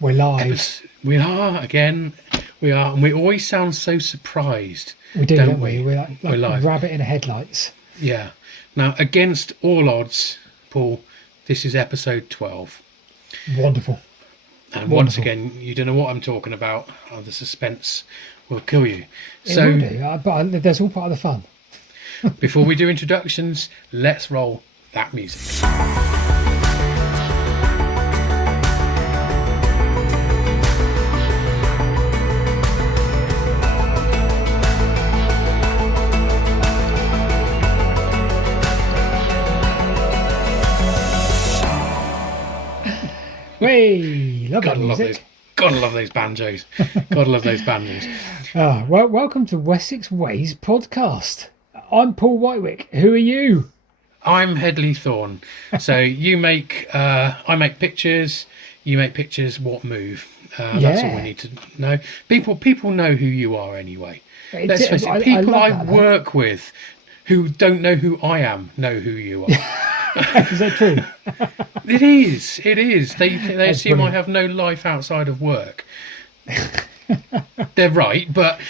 We're live. We are again. We are, and we always sound so surprised. We do, don't we? We're like We're live. a rabbit in the headlights. Yeah. Now, against all odds, Paul, this is episode 12. Wonderful. And once again, you don't know what I'm talking about. Oh, the suspense will kill you. It will do, but that's all part of the fun. Before we do introductions, let's roll that music. Hey, love that music. Gotta love those banjos. Gotta love those banjos. Well, welcome to Wessex Ways podcast. I'm Paul Whitewick. Who are you? I'm Headley Thorne. So you make, I make pictures. You make pictures. What move? That's all we need to know. People know who you are anyway. Let's face it. People I work with who don't know who I am know who you are. Is that true? It is. They assume brilliant. I have no life outside of work. They're right, but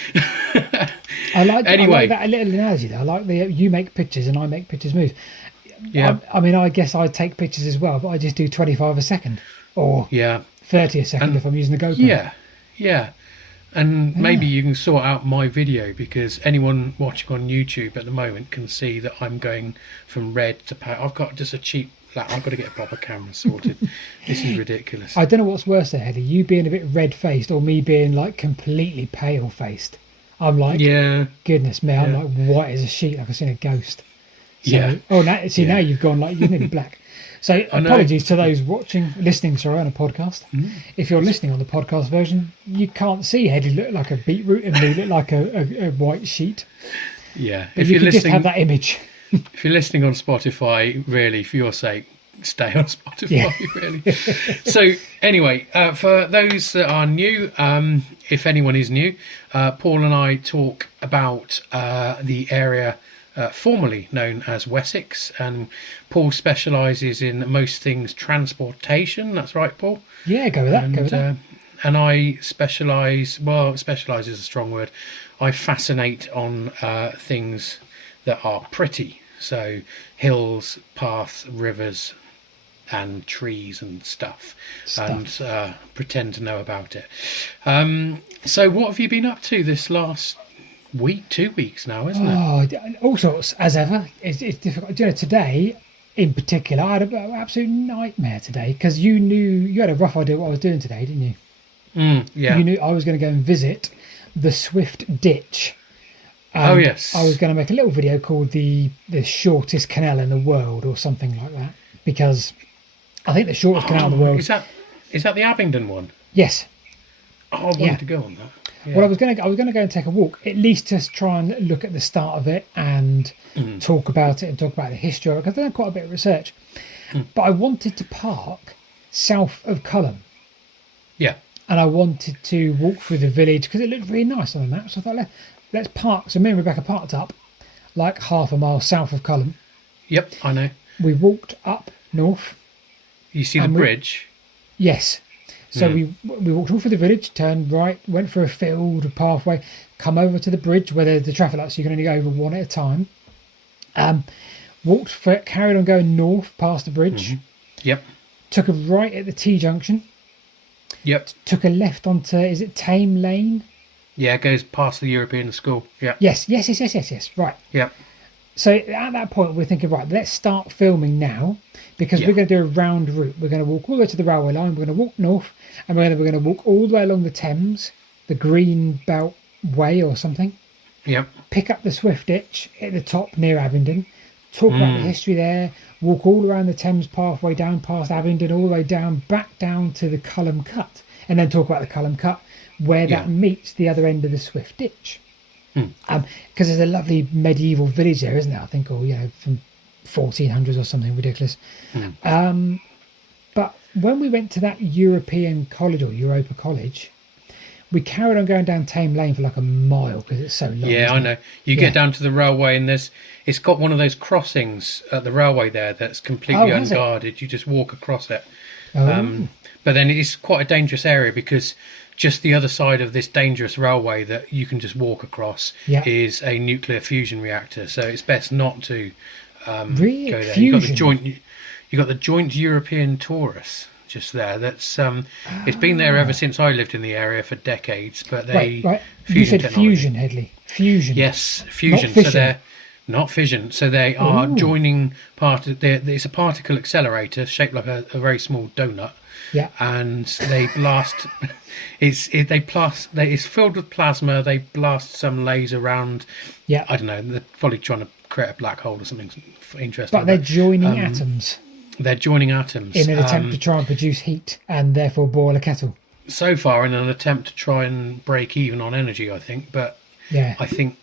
I like anyway. that little analogy there. I like the you make pictures and I make pictures move. Yeah. I mean, I guess I take pictures as well, but I just do 25 a second or 30 a second if I'm using the GoPro. Yeah. And maybe you can sort out my video, because anyone watching on YouTube at the moment can see that I'm going from red to pale. I've got just a cheap. I've got to get a proper camera sorted. This is ridiculous. I don't know what's worse there, Eddie. You being a bit red-faced or me being like completely pale-faced. I'm like, goodness me, I'm like white as a sheet, like I've seen a ghost. So, now you've gone like you're nearly black. So apologies to those listening on a podcast. If you're listening on the podcast version, you can't see Eddie look like a beetroot and me look like a white sheet. Yeah, if you could just have that image. If you're listening on Spotify, really, for your sake, stay on Spotify, really. So anyway, for those that are new, if anyone is new, Paul and I talk about the area formerly known as Wessex, and Paul specialises in most things transportation. That's right, Paul? Yeah, go with that. And I specialise is a strong word. I fascinate on things that are pretty. So hills, paths, rivers, and trees and stuff. And pretend to know about it. So what have you been up to this last week, 2 weeks now, isn't it? All sorts, as ever. It's difficult. You know, today in particular, I had an absolute nightmare today, because you had a rough idea what I was doing today, didn't you? Yeah. You knew I was going to go and visit the Swift Ditch. Oh yes. I was going to make a little video called the shortest canal in the world or something like that, because I think the shortest canal in the world. Is that the Abingdon one? Yes. Oh, I wanted to go on that. Yeah. Well, I was going to go and take a walk, at least to try and look at the start of it and talk about it and talk about the history of it, because I've done quite a bit of research. But I wanted to park south of Culham. Yeah. And I wanted to walk through the village because it looked really nice on the map. So I thought, let's park. So me and Rebecca parked up like half a mile south of Culham. Yep, I know. We walked up north. You see the bridge? Yes. So we walked all through the village, turned right, went through a field, a pathway, come over to the bridge where there's the traffic lights, so you can only go over one at a time. Carried on going north past the bridge. Yep. Took a right at the T-junction. Yep. Took a left onto, is it Tame Lane? Yeah, it goes past the European school. Yeah. Yes. Right. Yep. So at that point, we're thinking, right, let's start filming now, because we're going to do a round route. We're going to walk all the way to the railway line. We're going to walk north, and we're going to walk all the way along the Thames, the Green Belt Way or something. Yep. Pick up the Swift Ditch at the top near Abingdon. Talk about the history there. Walk all around the Thames pathway down past Abingdon, all the way down, back down to the Culham Cut, and then talk about the Culham Cut, where that meets the other end of the Swift Ditch. Because there's a lovely medieval village there, isn't there? I think, from 1400s or something ridiculous. But when we went to that European college or Europa College, we carried on going down Tame Lane for like a mile because it's so long. Yeah, I know. You get down to the railway and it's got one of those crossings at the railway there that's completely unguarded. You just walk across it. But then it's quite a dangerous area because just the other side of this dangerous railway that you can just walk across is a nuclear fusion reactor. So it's best not to go there. You've got the joint European Torus just there. That's it's been there ever since I lived in the area for decades. But right. You said technology. Fusion, Headley. Fusion. Yes, fusion. So they're not fission. So they are joining it's a particle accelerator shaped like a very small donut. Yeah. And they blast. It's filled with plasma. They blast some laser around. Yeah. I don't know. They're probably trying to create a black hole or something interesting. But they're joining atoms. They're joining atoms in an attempt to try and produce heat and therefore boil a kettle. So far, in an attempt to try and break even on energy, I think. But I think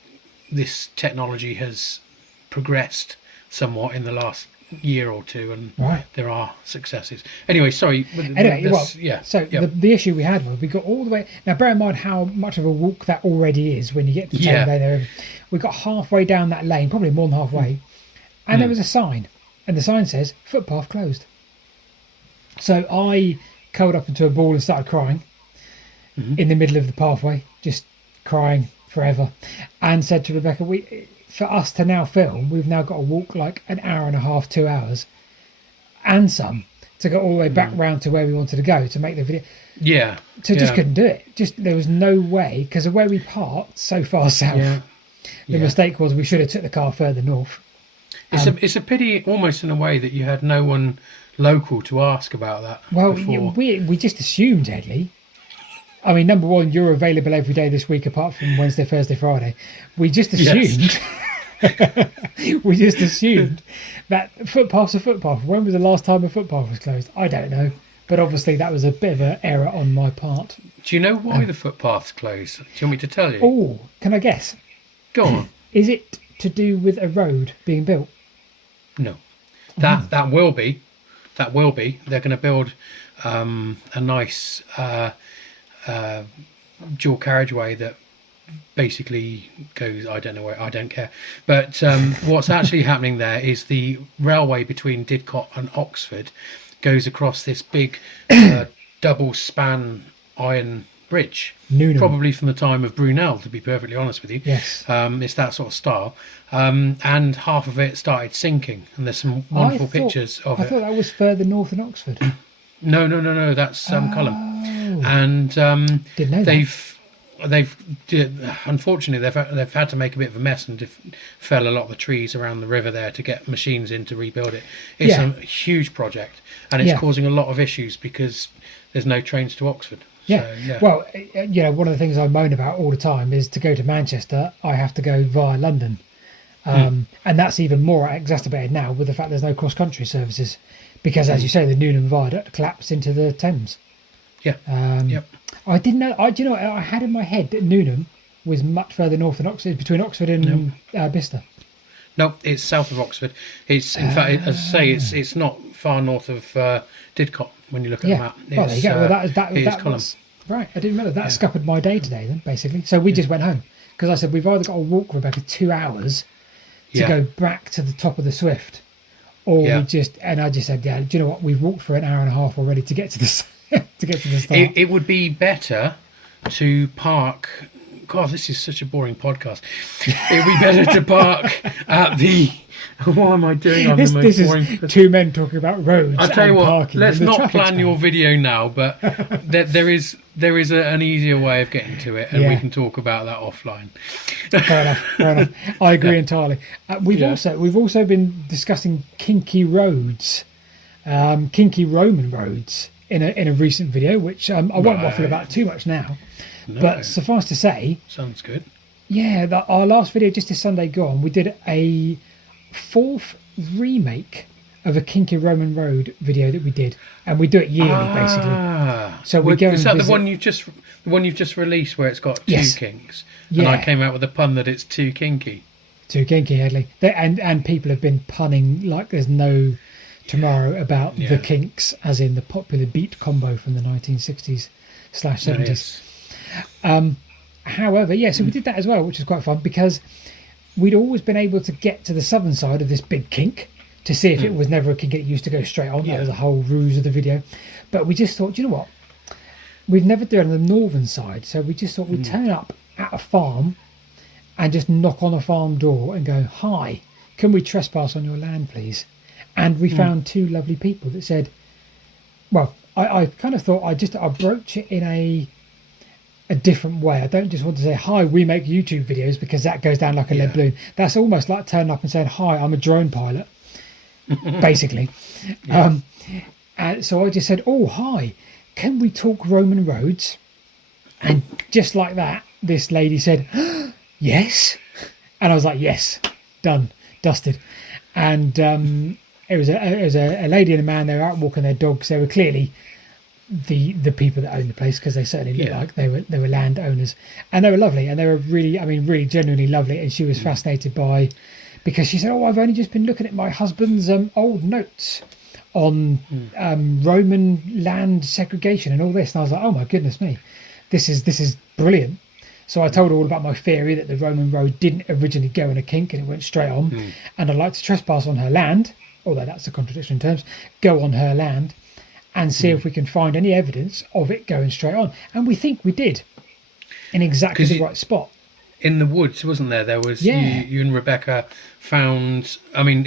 this technology has progressed somewhat in the last year or two, and there are successes. Anyway, sorry. The issue we had was we got all the way. Now, bear in mind how much of a walk that already is when you get to the tail there. We got halfway down that lane, probably more than halfway, and there was a sign, and the sign says "Footpath closed." So I curled up into a ball and started crying in the middle of the pathway, just crying forever, and said to Rebecca, for us to now film, we've now got to walk like an hour and a half, 2 hours, and some, to go all the way back round to where we wanted to go to make the video. Yeah. So just couldn't do it. There was no way, because of where we parked so far south, the mistake was we should have took the car further north. It's a pity, almost in a way, that you had no one local to ask about that. Well, we just assumed, Headley. I mean, number one, you're available every day this week apart from Wednesday, Thursday, Friday. We just assumed that footpath's a footpath. When was the last time a footpath was closed? I don't know. But obviously that was a bit of an error on my part. Do you know why the footpath's closed? Do you want me to tell you? Oh, can I guess? Go on. Is it to do with a road being built? No. That will be. That will be. They're going to build a nice dual carriageway that basically goes, I don't know where, I don't care. But what's actually happening there is the railway between Didcot and Oxford goes across this big double span iron bridge. Newnham. Probably from the time of Brunel, to be perfectly honest with you. Yes. It's that sort of style. And half of it started sinking, and there's some wonderful pictures of it. I thought that was further north than Oxford. No, that's Culham. And didn't know unfortunately they've had to make a bit of a mess and fell a lot of the trees around the river there to get machines in to rebuild it. It's a huge project, and it's causing a lot of issues because there's no trains to Oxford. Well, one of the things I moan about all the time is to go to Manchester I have to go via London, and that's even more exacerbated now with the fact there's no cross-country services because, as you say, the Newnham Viaduct collapsed into the Thames. I didn't know. I had in my head that Newnham was much further north than Oxford, between Oxford and Bicester. No, it's south of Oxford. It's in fact, as I say, it's not far north of Didcot when you look at the map. Well, there you go. Well, that was right. I didn't remember that. Scuppered my day today. Then basically, so we just went home because I said we've either got to walk Rebecca 2 hours to go back to the top of the Swift, or we just. And I just said, do you know what? We've walked for an hour and a half already to get to the to get to the start. It would be better to park. God, this is such a boring podcast. It would be better to park at the. What am I doing? This is two men talking about roads. I'll tell you what. Parking let's not plan your video now, but there is an easier way of getting to it, and we can talk about that offline. Fair enough. I agree entirely. We've also been discussing kinky roads, kinky Roman roads in a recent video, which I won't waffle about too much now. No. But suffice to say, sounds good. Yeah, our last video just this Sunday gone, we did a 4th remake of a kinky Roman road video that we did, and we do it yearly basically. So we go. Is that the one you've just released where it's got two kinks? Yeah. And I came out with a pun that it's too kinky. Too kinky, Headley. And people have been punning like there's no tomorrow about the kinks, as in the popular beat combo from the 1960s/70s. However, so we did that as well, which was quite fun because we'd always been able to get to the southern side of this big kink to see if it was never could get used to go straight on. That was the whole ruse of the video. But we just thought, you know what? We've never done the northern side, so we just thought we'd turn up at a farm and just knock on a farm door and go, "Hi, can we trespass on your land, please?" And we found two lovely people that said, well, I kind of thought I'll broach it in a different way. I don't just want to say, "Hi, we make YouTube videos," because that goes down like a lead balloon. That's almost like turning up and saying, "Hi, I'm a drone pilot," basically. And so I just said, "Oh, hi, can we talk Roman roads?" And just like that, this lady said, "Yes." And I was like, "Yes, done, dusted." And it was a lady and a man. They were out walking their dogs. They were clearly the people that owned the place, because they certainly looked like they were landowners, and they were lovely, and they were really genuinely lovely. And she was fascinated by, because she said, "Oh, I've only just been looking at my husband's old notes on Roman land segregation and all this," and I was like, "Oh my goodness me, this is brilliant." So I told her all about my theory that the Roman road didn't originally go in a kink and it went straight on, and I'd like to trespass on her land, although that's a contradiction in terms, go on her land and see if we can find any evidence of it going straight on. And we think we did, in exactly the right spot. In the woods, wasn't there? There was, you and Rebecca found, I mean,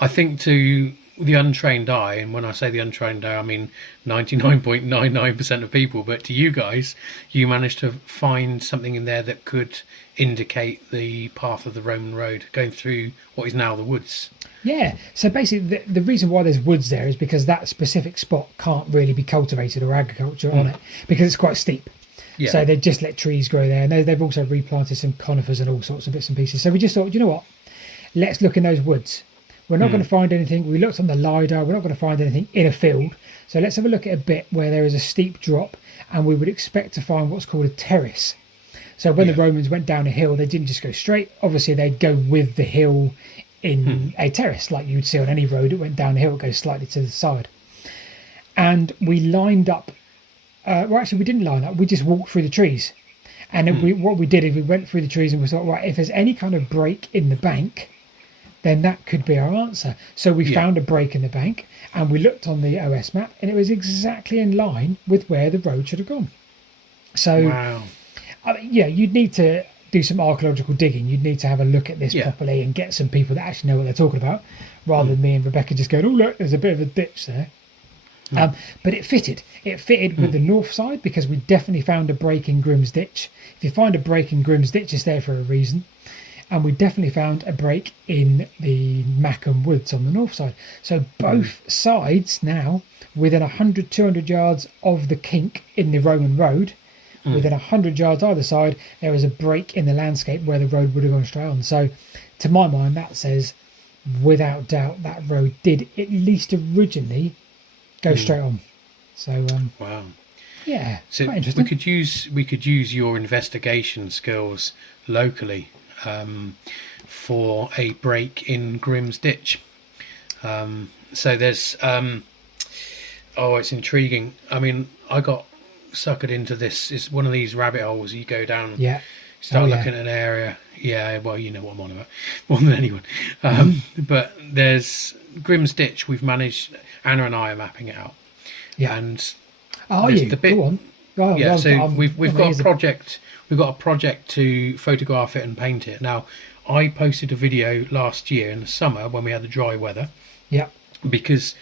I think to the untrained eye, and when I say the untrained eye, I mean 99.99% of people, but to you guys, you managed to find something in there that could indicate the path of the Roman road going through what is now the woods. Yeah, so basically the reason why there's woods there is because that specific spot can't really be cultivated or agriculture on it, because it's quite steep. Yeah. So they just let trees grow there, and they've also replanted some conifers and all sorts of bits and pieces. So we just thought, you know what, let's look in those woods. We're not going to find anything. We looked on the LiDAR. We're not going to find anything in a field. So let's have a look at a bit where there is a steep drop, and we would expect to find what's called a terrace. So when the Romans went down a hill, they didn't just go straight. Obviously, they'd go with the hill in a terrace, like you would see on any road that went down a hill. It goes slightly to the side. And we lined up. Well, actually, we didn't line up. We just walked through the trees. And what we did is we went through the trees and we thought, right, if there's any kind of break in the bank, then that could be our answer. So we found a break in the bank, and we looked on the OS map, and it was exactly in line with where the road should have gone. So, wow. You'd need to do some archaeological digging. You'd need to have a look at this properly and get some people that actually know what they're talking about, rather than me and Rebecca just going, "Oh, look, there's a bit of a ditch there." But it fitted. It fitted with the north side, because we definitely found a break in Grimm's Ditch. If you find a break in Grimm's Ditch, it's there for a reason. And we definitely found a break in the Mackham Woods on the north side. So both sides now, within 100, 200 yards of the kink in the Roman road, within 100 yards either side, there is a break in the landscape where the road would have gone straight on. So to my mind, that says, without doubt, that road did at least originally go straight on. So wow. Yeah, so quite interesting. we could use your investigation skills locally for a break in Grimm's Ditch. So there's it's intriguing. I mean, I got suckered into this. It's one of these rabbit holes you go down. Start looking at an area. Yeah, well, you know what I'm on about more than anyone. But there's Grimm's Ditch. We've managed. Anna and I are mapping it out. And the bit. Go on. So we've got a project. We've got a project to photograph it and paint it. Now, I posted a video last year in the summer when we had the dry weather. Yeah. Because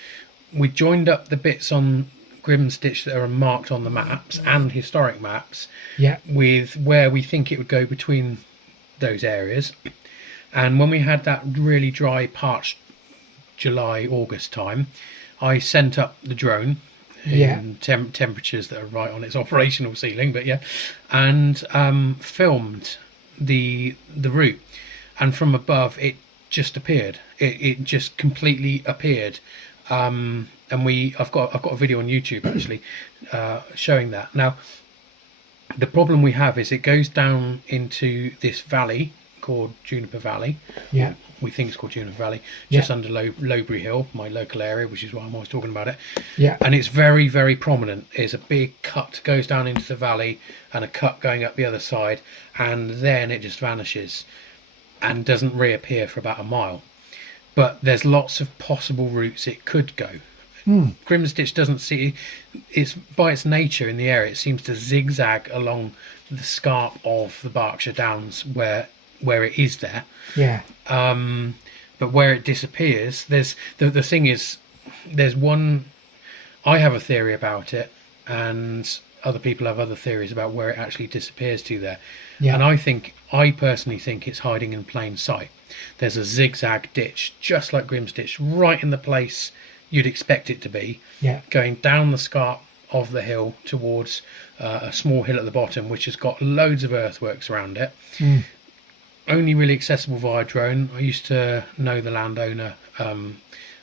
we joined up the bits on Grimm's Ditch that are marked on the maps and historic maps. Yeah. With where we think it would go between those areas. And when we had that really dry, parched July, August time, I sent up the drone in temperatures that are right on its operational ceiling, but and filmed the route, and from above it just appeared. It just completely appeared, and I've got a video on YouTube actually showing that. Now, the problem we have is it goes down into this valley called Juniper Valley. Yeah. We think it's called Juniper Valley, just under Lowbury Hill, my local area, which is why I'm always talking about it. Yeah. And it's very, very prominent. It's a big cut, goes down into the valley, and a cut going up the other side, and then it just vanishes and doesn't reappear for about a mile. but there's lots of possible routes it could go. Grimsditch doesn't see it's by its nature in the area. It seems to zigzag along the scarp of the Berkshire Downs where it is there. Yeah. But where it disappears, there's the thing is, there's one. I have a theory about it, and other people have other theories about where it actually disappears to there. Yeah. And I personally think it's hiding in plain sight. There's a zigzag ditch, just like Grimsditch, right in the place you'd expect it to be, going down the scarp of the hill towards a small hill at the bottom, which has got loads of earthworks around it. Only really accessible via drone. I used to know the landowner and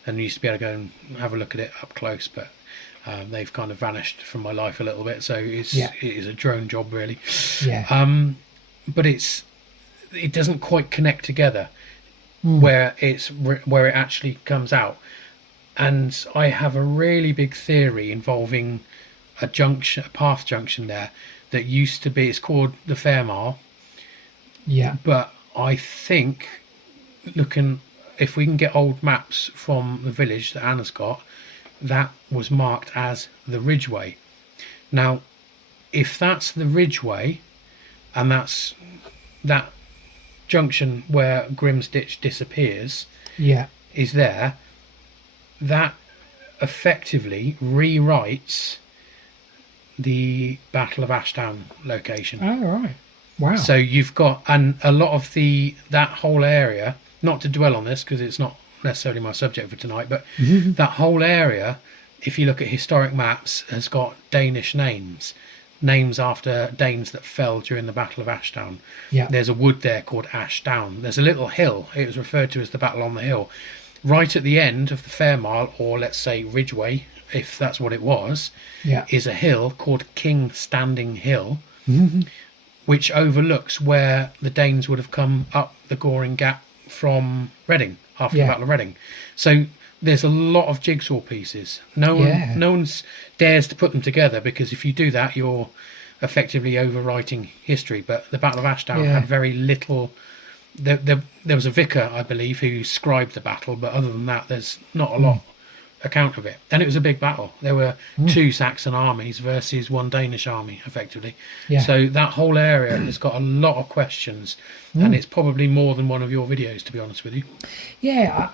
used to be able to go and have a look at it up close, but they've kind of vanished from my life a little bit, so it is a drone job really. But it doesn't quite connect together where it actually comes out. And I have a really big theory involving a path junction there that used to be, it's called the Fairmile. Yeah. But I think, if we can get old maps from the village that Anna's got, that was marked as the Ridgeway. Now, if that's the Ridgeway, and that's that junction where Grimsditch disappears, is there, that effectively rewrites the Battle of Ashdown location. Oh, right. Wow. So you've got, and a lot of that whole area, not to dwell on this because it's not necessarily my subject for tonight, but that whole area, if you look at historic maps, has got Danish names after Danes that fell during the Battle of Ashdown. There's a wood there called Ashdown. There's a little hill, it was referred to as the Battle on the Hill. Right at the end of the Fairmile, or let's say Ridgeway, if that's what it was, is a hill called King Standing Hill, which overlooks where the Danes would have come up the Goring Gap from Reading after the Battle of Reading. So there's a lot of jigsaw pieces. No one dares to put them together, because if you do that, you're effectively overwriting history. But the Battle of Ashdown had very little. There was a vicar, I believe, who scribed the battle, but other than that, there's not a lot account of it. And it was a big battle. There were two Saxon armies versus one Danish army, effectively. So that whole area has got a lot of questions, and it's probably more than one of your videos, to be honest with you.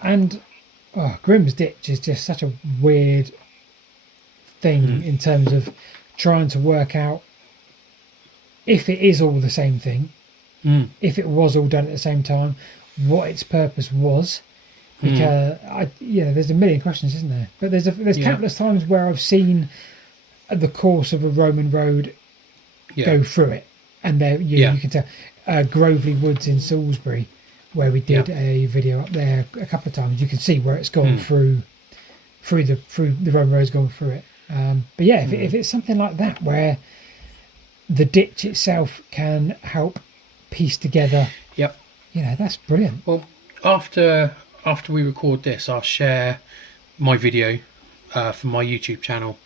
And Grimsditch is just such a weird thing in terms of trying to work out if it is all the same thing. If it was all done at the same time, what its purpose was, because there's a million questions, isn't there? But there's countless times where I've seen the course of a Roman road go through it, and there you can tell. Grovely Woods in Salisbury, where we did a video up there a couple of times, you can see where it's gone through the Roman road's gone through it. But if it's something like that where the ditch itself can help piece together, that's brilliant. Well, after we record this, I'll share my video from my YouTube channel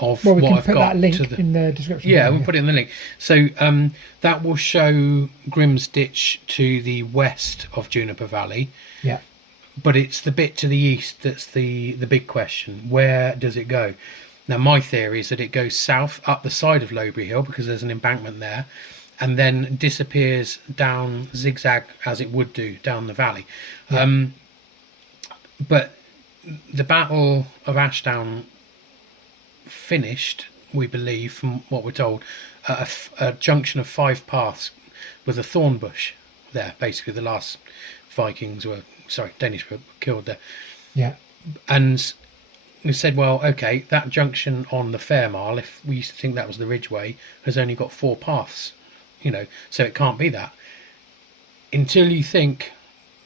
of we what can I've put got that link in the description. We'll put it in the link. So that will show Grimsditch to the west of Juniper Valley, but it's the bit to the east that's the big question. Where does it go? Now, my theory is that it goes south up the side of Lowbury Hill, because there's an embankment there, and then disappears down zigzag as it would do down the valley. But the Battle of Ashdown finished, we believe, from what we're told, a junction of 5 paths with a thorn bush there. Basically, the last Danish were killed there. And we said, well, okay, that junction on the Fairmile, if we used to think that was the Ridgeway, has only got 4 paths. So it can't be that. Until you think,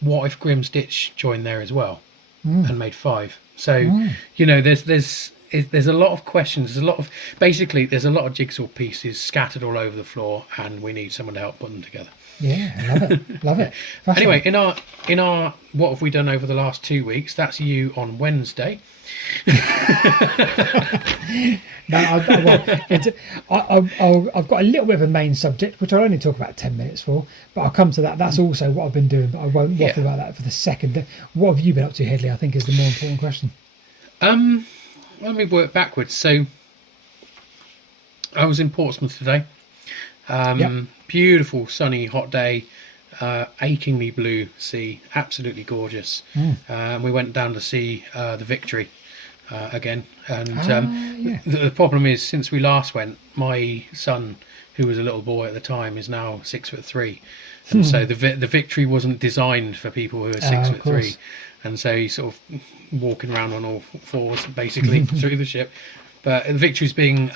what if Grimsditch joined there as well and made 5? So, there's there's a lot of questions. There's a lot of jigsaw pieces scattered all over the floor, and we need someone to help put them together. Yeah, I love it. Love it. Anyway, in our what have we done over the last 2 weeks? That's you on Wednesday. No, I've got a little bit of a main subject, which I'll only talk about 10 minutes for, but I'll come to that. That's also what I've been doing, but I won't waffle about that for the second. What have you been up to, Headley? I think is the more important question. Let me work backwards. So I was in Portsmouth today. Beautiful, sunny, hot day, achingly blue sea, absolutely gorgeous. We went down to see the Victory again. And the problem is, since we last went, my son, who was a little boy at the time, is now 6'3", and so the Victory wasn't designed for people who are 6'3", and so he's sort of walking around on all fours basically through the ship. But the Victory's being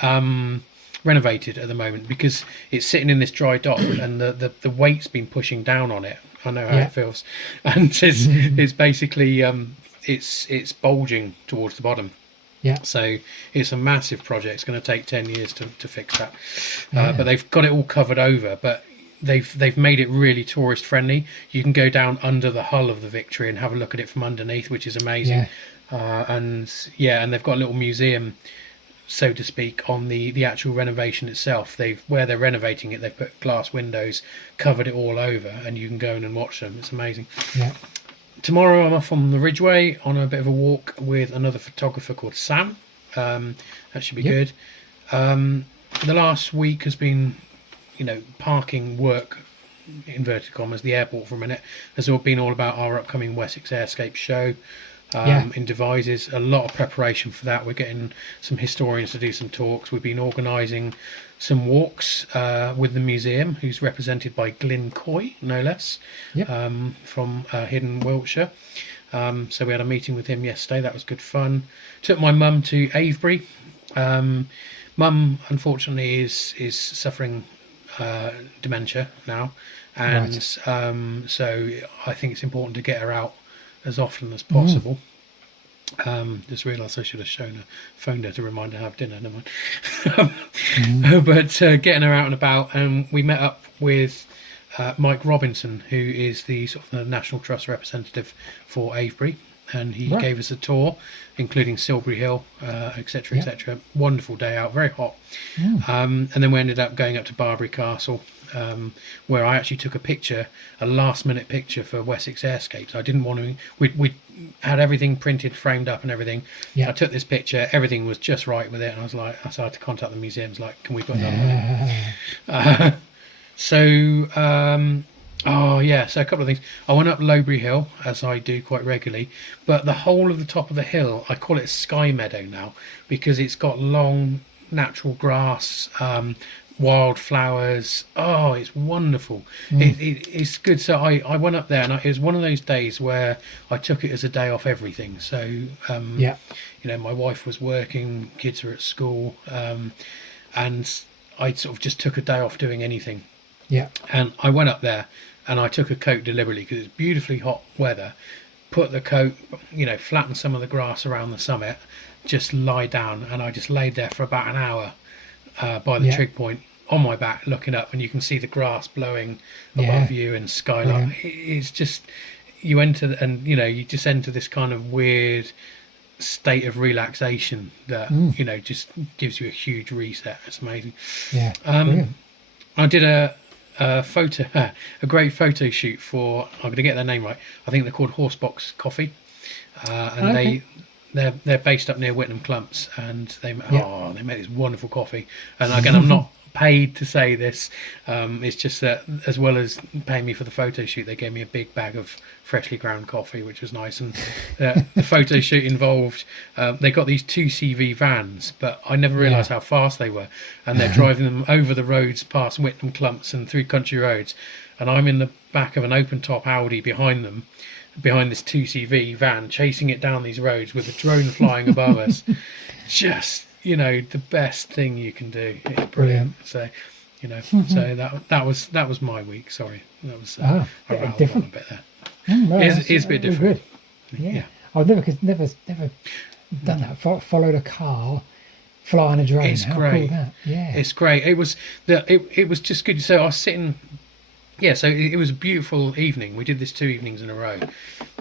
renovated at the moment because it's sitting in this dry dock, and the weight's been pushing down on it. I know how it feels, and it's basically it's bulging towards the bottom. Yeah. So it's a massive project. It's going to take 10 years to fix that. But they've got it all covered over. But they've made it really tourist friendly. You can go down under the hull of the Victory and have a look at it from underneath, which is amazing. And they've got a little museum, so to speak, on the actual renovation itself. Where they're renovating it, they've put glass windows, covered it all over, and you can go in and watch them. It's amazing. Yeah. Tomorrow I'm off on the Ridgeway on a bit of a walk with another photographer called Sam. That should be good. The last week has been, parking work, inverted commas, the airport for a minute, has all been all about our upcoming Wessex Airscape show. In Devizes, a lot of preparation for that. We're getting some historians to do some talks. We've been organising some walks with the museum, who's represented by Glyn Coy, no less, from Hidden Wiltshire. So we had a meeting with him yesterday. That was good fun. Took my mum to Avebury. Mum, unfortunately, is suffering dementia now, and so I think it's important to get her out as often as possible. Just realised I should have phoned her to remind her to have dinner. Never mind. But getting her out and about, and we met up with Mike Robinson, who is the sort of the National Trust representative for Avebury, and he gave us a tour, including Silbury Hill, etc., etc. Wonderful day out, very hot. And then we ended up going up to Barbary Castle, where I actually took a last-minute picture for Wessex Airscapes. I didn't want to. We had everything printed, framed up, and everything. I took this picture. Everything was just right with it, and I started to contact the museums, like, can we put another one? So a couple of things. I went up Lowbury Hill, as I do quite regularly, but the whole of the top of the hill, I call it Sky Meadow now, because it's got long natural grass, wildflowers. Oh, it's wonderful. It's good. So I went up there, and it was one of those days where I took it as a day off everything. So my wife was working, kids were at school, and I sort of just took a day off doing anything. And I went up there, and I took a coat deliberately because it's beautifully hot weather. Put the coat, flatten some of the grass around the summit, just lie down, and I just laid there for about an hour by the trig point on my back, looking up, and you can see the grass blowing above you and skyline. It's just, you just enter this kind of weird state of relaxation that just gives you a huge reset. It's amazing. I did a great photo shoot for, I'm going to get their name right, I think they're called Horsebox Coffee, and they're based up near Whitnam Clumps, and they make this wonderful coffee. And again, I'm not paid to say this, it's just that as well as paying me for the photo shoot, they gave me a big bag of freshly ground coffee, which was nice. And the photo shoot involved, they got these 2CV vans, but I never realised how fast they were, and they're driving them over the roads past Whitnam Clumps and through country roads, and I'm in the back of an open top Audi behind this 2CV van, chasing it down these roads with a drone flying above us. Just the best thing you can do. It's brilliant. So so that was my week. Sorry, that was I rattled different on a bit there. No, it's a bit different. Good. Yeah. I've never done that. Followed a car, flying a drone. It's How great. cool that? Yeah, It's great. It was just good. So I was sitting. Yeah, so it was a beautiful evening. We did this 2 evenings in a row,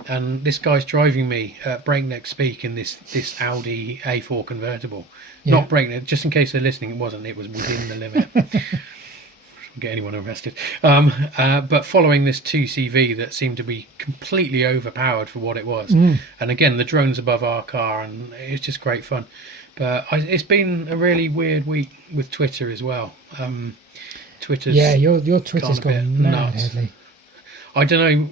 and this guy's driving me at breakneck speed in this Audi A4 convertible. Yeah. Not breakneck, just in case they're listening. It wasn't. It was within the limit. Shouldn't get anyone arrested. But following this 2CV that seemed to be completely overpowered for what it was, and again the drones above our car, and it's just great fun. But it's been a really weird week with Twitter as well. Twitter's your Twitter's gone mad, Headley. I don't know.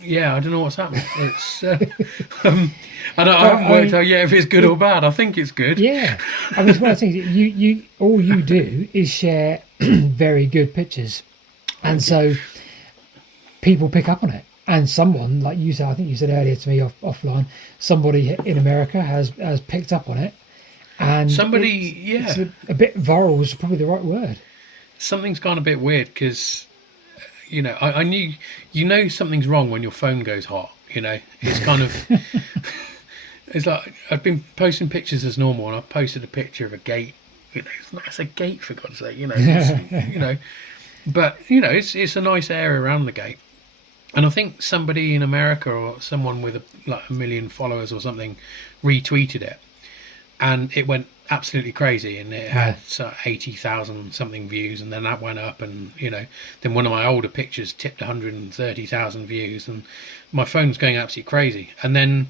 Yeah, I don't know what's happening. It's I haven't worked out yet if it's good or bad. I think it's good. Yeah, I mean, it's one of the things. You all you do is share very good pictures, and so people pick up on it. And someone, like you said, I think you said earlier to me offline, somebody in America has picked up on it, and it's a bit viral is probably the right word. Something's gone a bit weird because, I knew, something's wrong when your phone goes hot. It's kind of, it's like I've been posting pictures as normal, and I posted a picture of a gate. It's a gate for God's sake, But it's a nice area around the gate, and I think somebody in America or someone with a million followers or something retweeted it, and it went absolutely crazy, and it had 80,000 something views, and then that went up, and then one of my older pictures tipped 130,000 views, and my phone's going absolutely crazy. And then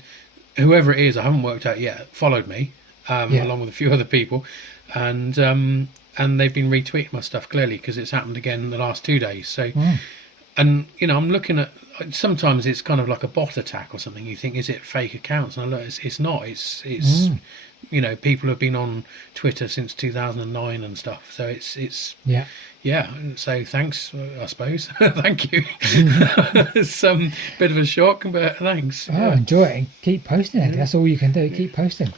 whoever it is, I haven't worked out yet, followed me along with a few other people, and they've been retweeting my stuff clearly because it's happened again in the last 2 days. So and I'm looking at, sometimes it's kind of like a bot attack or something. You think, is it fake accounts? And I look, it's not. It's people have been on Twitter since 2009 and stuff. So it's So thanks, I suppose. Thank you. It's bit of a shock, but thanks. Oh, enjoy it and keep posting it. That's all you can do. Keep posting.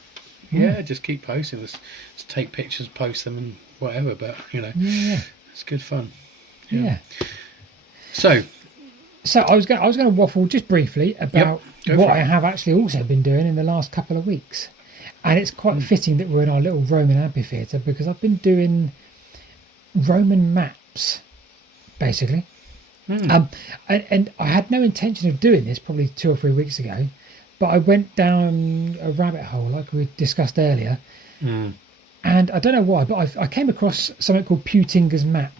Yeah, just keep posting. Just take pictures, post them, and whatever. But it's good fun. Yeah. So I was going to waffle just briefly about what I have actually also been doing in the last couple of weeks. And it's quite fitting that we're in our little Roman amphitheatre, because I've been doing Roman maps, basically. And I had no intention of doing this probably 2 or 3 weeks ago, but I went down a rabbit hole like we discussed earlier. And I don't know why, but I came across something called Pewtinger's map.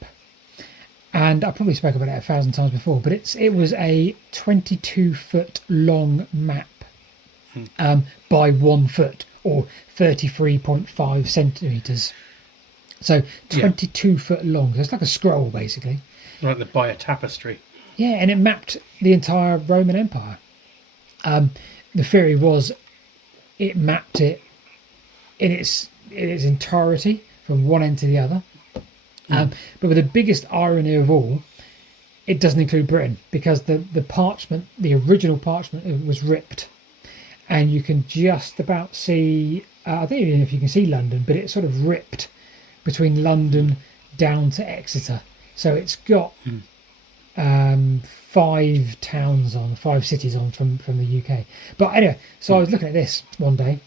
And I probably spoke about it 1,000 times before, but it was a 22-foot long map by 1 foot, or 33.5 centimetres. So 22 foot long. So it's like a scroll, basically. Like by a tapestry. Yeah, and it mapped the entire Roman Empire. The theory was it mapped it in its entirety from one end to the other. But with the biggest irony of all, it doesn't include Britain, because the parchment, the original parchment, was ripped, and you can just about see. I don't even know if you can see London, but it's sort of ripped between London down to Exeter. So it's got 5 cities on from the UK. But anyway, so I was looking at this one day,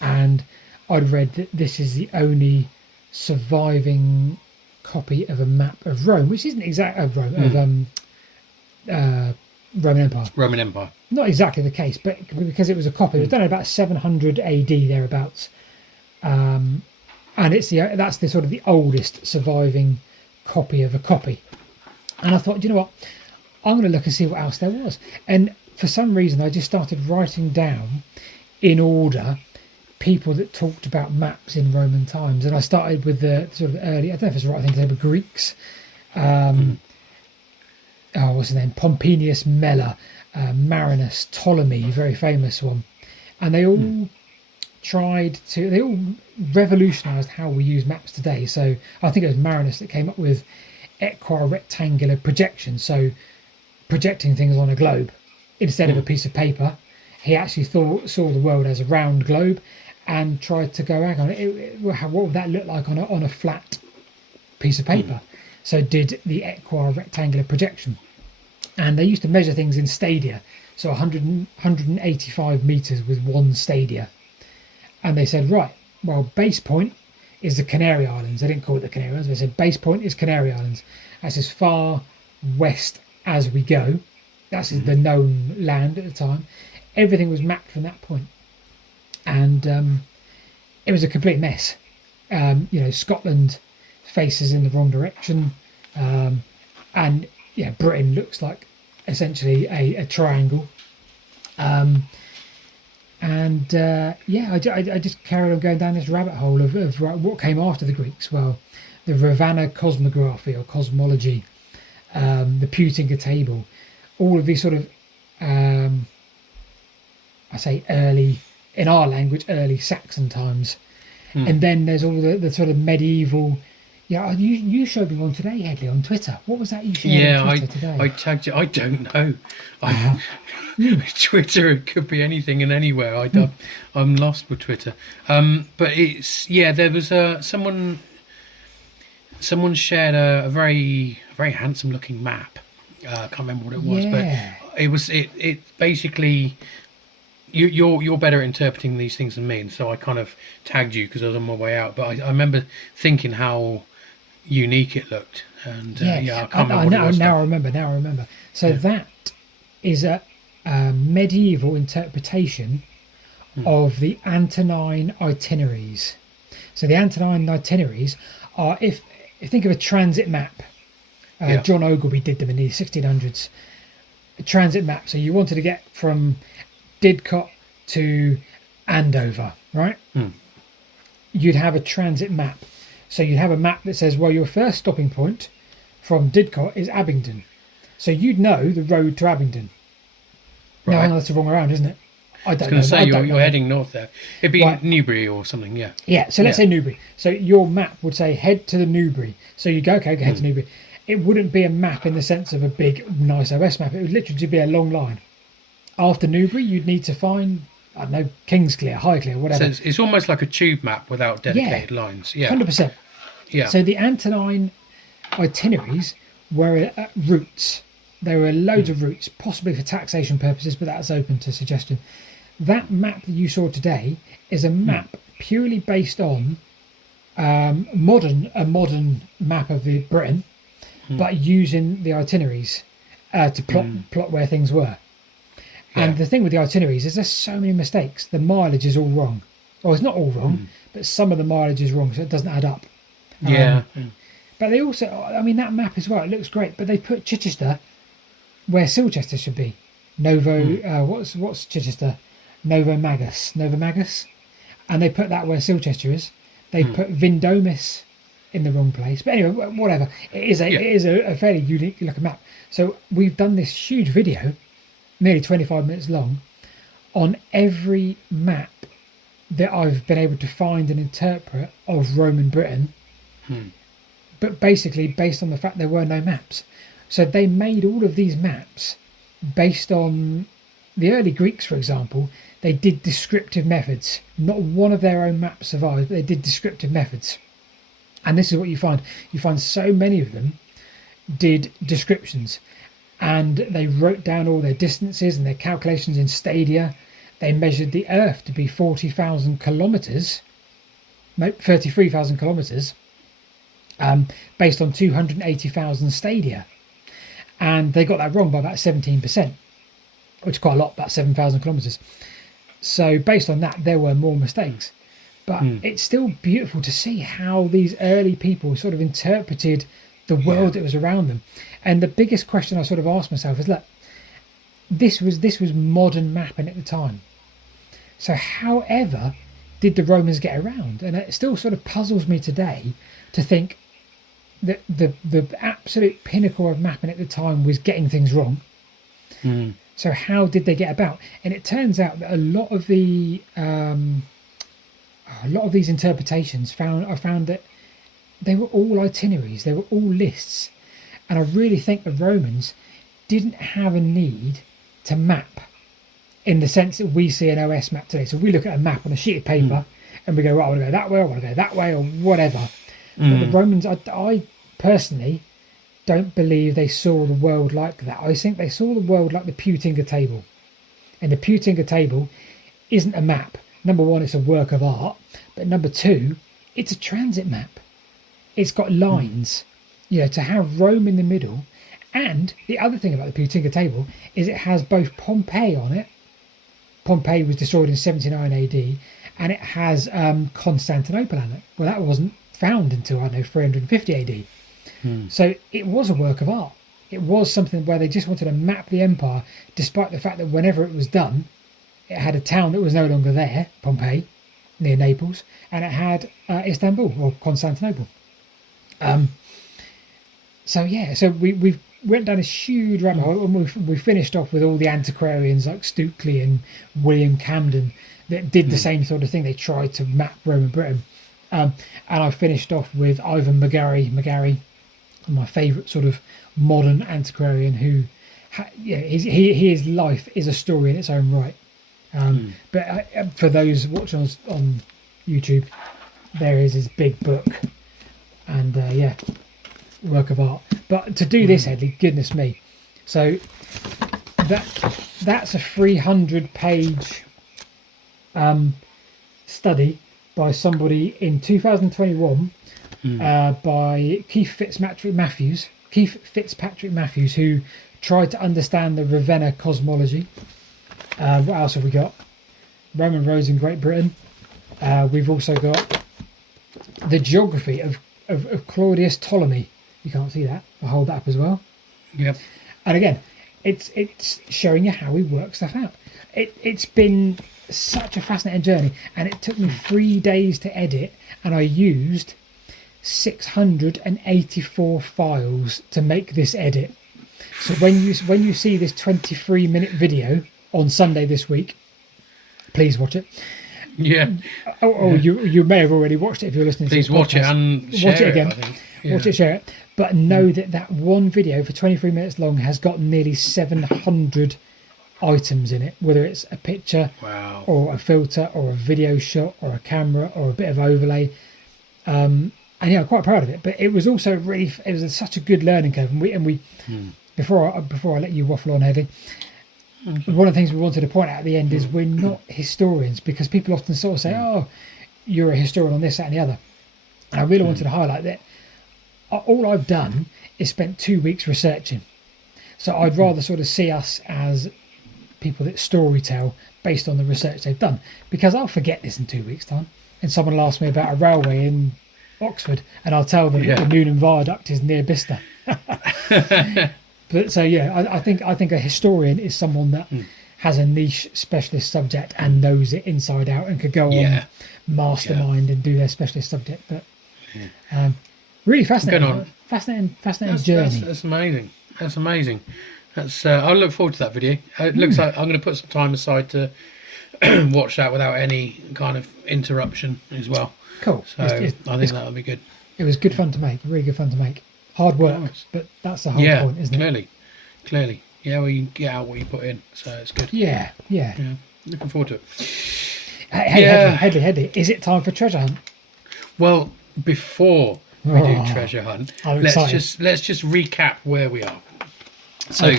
and I'd read that this is the only surviving copy of a map of Rome, which isn't exactly of Rome, Roman Empire. Roman Empire. Not exactly the case, but because it was a copy, it was done about 700 AD thereabouts, and that's the sort of the oldest surviving copy of a copy. And I thought, you know what, I'm going to look and see what else there was. And for some reason, I just started writing down in order people that talked about maps in Roman times, and I started with the sort of early, I don't know if it's the right thing to say, but Greeks. What's his name? Pomponius Mela, Marinus, Ptolemy, very famous one. And they all they all revolutionised how we use maps today. So I think it was Marinus that came up with equirectangular projection, so projecting things on a globe instead of a piece of paper. He actually saw the world as a round globe and tried to go, hang on, what would that look like on a flat piece of paper? So did the equirectangular projection. And they used to measure things in stadia. So 185 metres with one stadia. And they said, right, well, base point is the Canary Islands. They didn't call it the Canary Islands. They said base point is Canary Islands. That's as far west as we go. That's the known land at the time. Everything was mapped from that point. And it was a complete mess. Scotland faces in the wrong direction. And Britain looks like essentially a triangle. I just carried on going down this rabbit hole of what came after the Greeks. Well, the Ravenna cosmography or cosmology, the Putinga table, all of these sort of, early, in our language, early Saxon times. And then there's all the sort of medieval. Yeah, you showed me one today, Headley, on Twitter. What was that you shared on Twitter today? I tagged you. I don't know. Twitter, it could be anything and anywhere. I'm lost with Twitter. But there was someone shared a very, very handsome looking map. I can't remember what it was, but it basically. You're better at interpreting these things than me, and so I kind of tagged you because I was on my way out. But I remember thinking how unique it looked, and I can't remember what it was. Now I remember. So that is a medieval interpretation of the Antonine itineraries. So the Antonine itineraries are, if you think of a transit map, John Ogilvy did them in the 1600s. A transit map. So you wanted to get from Didcot to Andover, right? You'd have a transit map. So you'd have a map that says, well, your first stopping point from Didcot is Abingdon. So you'd know the road to Abingdon. Right. No, that's the wrong way around, isn't it? I don't know. I was going to say, you're heading north there. It'd be Newbury or something, yeah. Yeah, so let's say Newbury. So your map would say, head to the Newbury. So you go, okay, head to Newbury. It wouldn't be a map in the sense of a big, nice OS map. It would literally be a long line. After Newbury, you'd need to find, I don't know, Kingsclear, Highclear, whatever. So it's almost like a tube map without dedicated lines. Yeah, 100%. Yeah. So the Antonine itineraries were routes. There were loads of routes, possibly for taxation purposes, but that's open to suggestion. That map that you saw today is a map purely based on a modern map of the Britain, but using the itineraries to plot where things were. And the thing with the itineraries is there's so many mistakes. The mileage is all wrong. Well, it's not all wrong, but some of the mileage is wrong, so it doesn't add up. But they also, that map as well, it looks great, but they put Chichester where Silchester should be. What's Chichester? Nova Magus. And they put that where Silchester is. They put Vindomis in the wrong place. But anyway, whatever. It is a fairly unique looking map. So we've done this huge video, nearly 25 minutes long, on every map that I've been able to find and interpret of Roman Britain, but basically based on the fact there were no maps. So they made all of these maps based on the early Greeks, for example. They did descriptive methods. Not one of their own maps survived, but they did descriptive methods. And this is what you find. You find so many of them did descriptions. And they wrote down all their distances and their calculations in stadia. They measured the Earth to be 40,000 kilometres, no, 33,000 kilometres, based on 280,000 stadia. And they got that wrong by about 17%, which is quite a lot, about 7,000 kilometres. So based on that, there were more mistakes. But it's still beautiful to see how these early people sort of interpreted the world that was around them. And the biggest question I sort of asked myself is, look, this was modern mapping at the time. So however did the Romans get around? And it still sort of puzzles me today to think that the absolute pinnacle of mapping at the time was getting things wrong. So how did they get about? And it turns out that a lot of these interpretations I found that they were all itineraries, they were all lists. And I really think the Romans didn't have a need to map in the sense that we see an OS map today. So we look at a map on a sheet of paper and we go, right, I want to go that way, I want to go that way, or whatever. But the Romans, I personally don't believe they saw the world like that. I think they saw the world like the Putinga table. And the Pewtinker table isn't a map. Number one, it's a work of art, but number two, it's a transit map. It's got lines, to have Rome in the middle. And the other thing about the Pewtinker table is it has both Pompeii on it. Pompeii was destroyed in 79 AD, and it has Constantinople on it. Well, that wasn't found until, 350 AD. So it was a work of art. It was something where they just wanted to map the empire, despite the fact that whenever it was done, it had a town that was no longer there, Pompeii, near Naples, and it had Istanbul or Constantinople. So we went down this huge rabbit hole, and we finished off with all the antiquarians like Stukely and William Camden that did the same sort of thing. They tried to map Roman Britain, and I finished off with Ivan McGarry, my favourite sort of modern antiquarian who, his life is a story in its own right. But for those watching us on YouTube, there is his big book, and work of art. But to do this, Headley, goodness me, so that's a 300-page study by somebody in 2021 by Keith Fitzpatrick Matthews, who tried to understand the Ravenna cosmology. What else have we got? Roman roads in Great Britain. We've also got the geography of Claudius Ptolemy. You can't see that. I'll hold that up as well. Yep. And again, it's showing you how we work stuff out. It's been such a fascinating journey, and it took me 3 days to edit, and I used 684 files to make this edit. So when you see this 23-minute video on Sunday this week, please watch it. Yeah. You may have already watched it if you're listening to this podcast. Watch it and share watch it again. I think. Yeah. Watch it, share it. But know that one video for 23 minutes long has got nearly 700 items in it, whether it's a picture or a filter or a video shot or a camera or a bit of overlay. And I'm quite proud of it. But it was also it was such a good learning curve. And we before I let you waffle on, Headley, one of the things we wanted to point out at the end is we're not historians, because people often sort of say, "Oh, you're a historian on this, that, and the other." And I really wanted to highlight that all I've done is spent 2 weeks researching. So I'd rather sort of see us as people that storytell based on the research they've done, because I'll forget this in 2 weeks' time, and someone will ask me about a railway in Oxford, and I'll tell them that the Newnham Viaduct is near Bicester. But so I think a historian is someone that has a niche specialist subject and knows it inside out and could go on mastermind and do their specialist subject. But really fascinating, fascinating journey. That's amazing. That's amazing. That's I look forward to that video. It looks like I'm going to put some time aside to watch that without any kind of interruption as well. Cool. So I think that'll be good. It was good fun to make. Really good fun to make. Hard work, but that's the whole point, isn't it? Clearly. Yeah, well, you get out what you put in, so it's good. Yeah. Looking forward to it. Hey, Headley, is it time for treasure hunt? Well, before we do treasure hunt, let's just recap where we are. So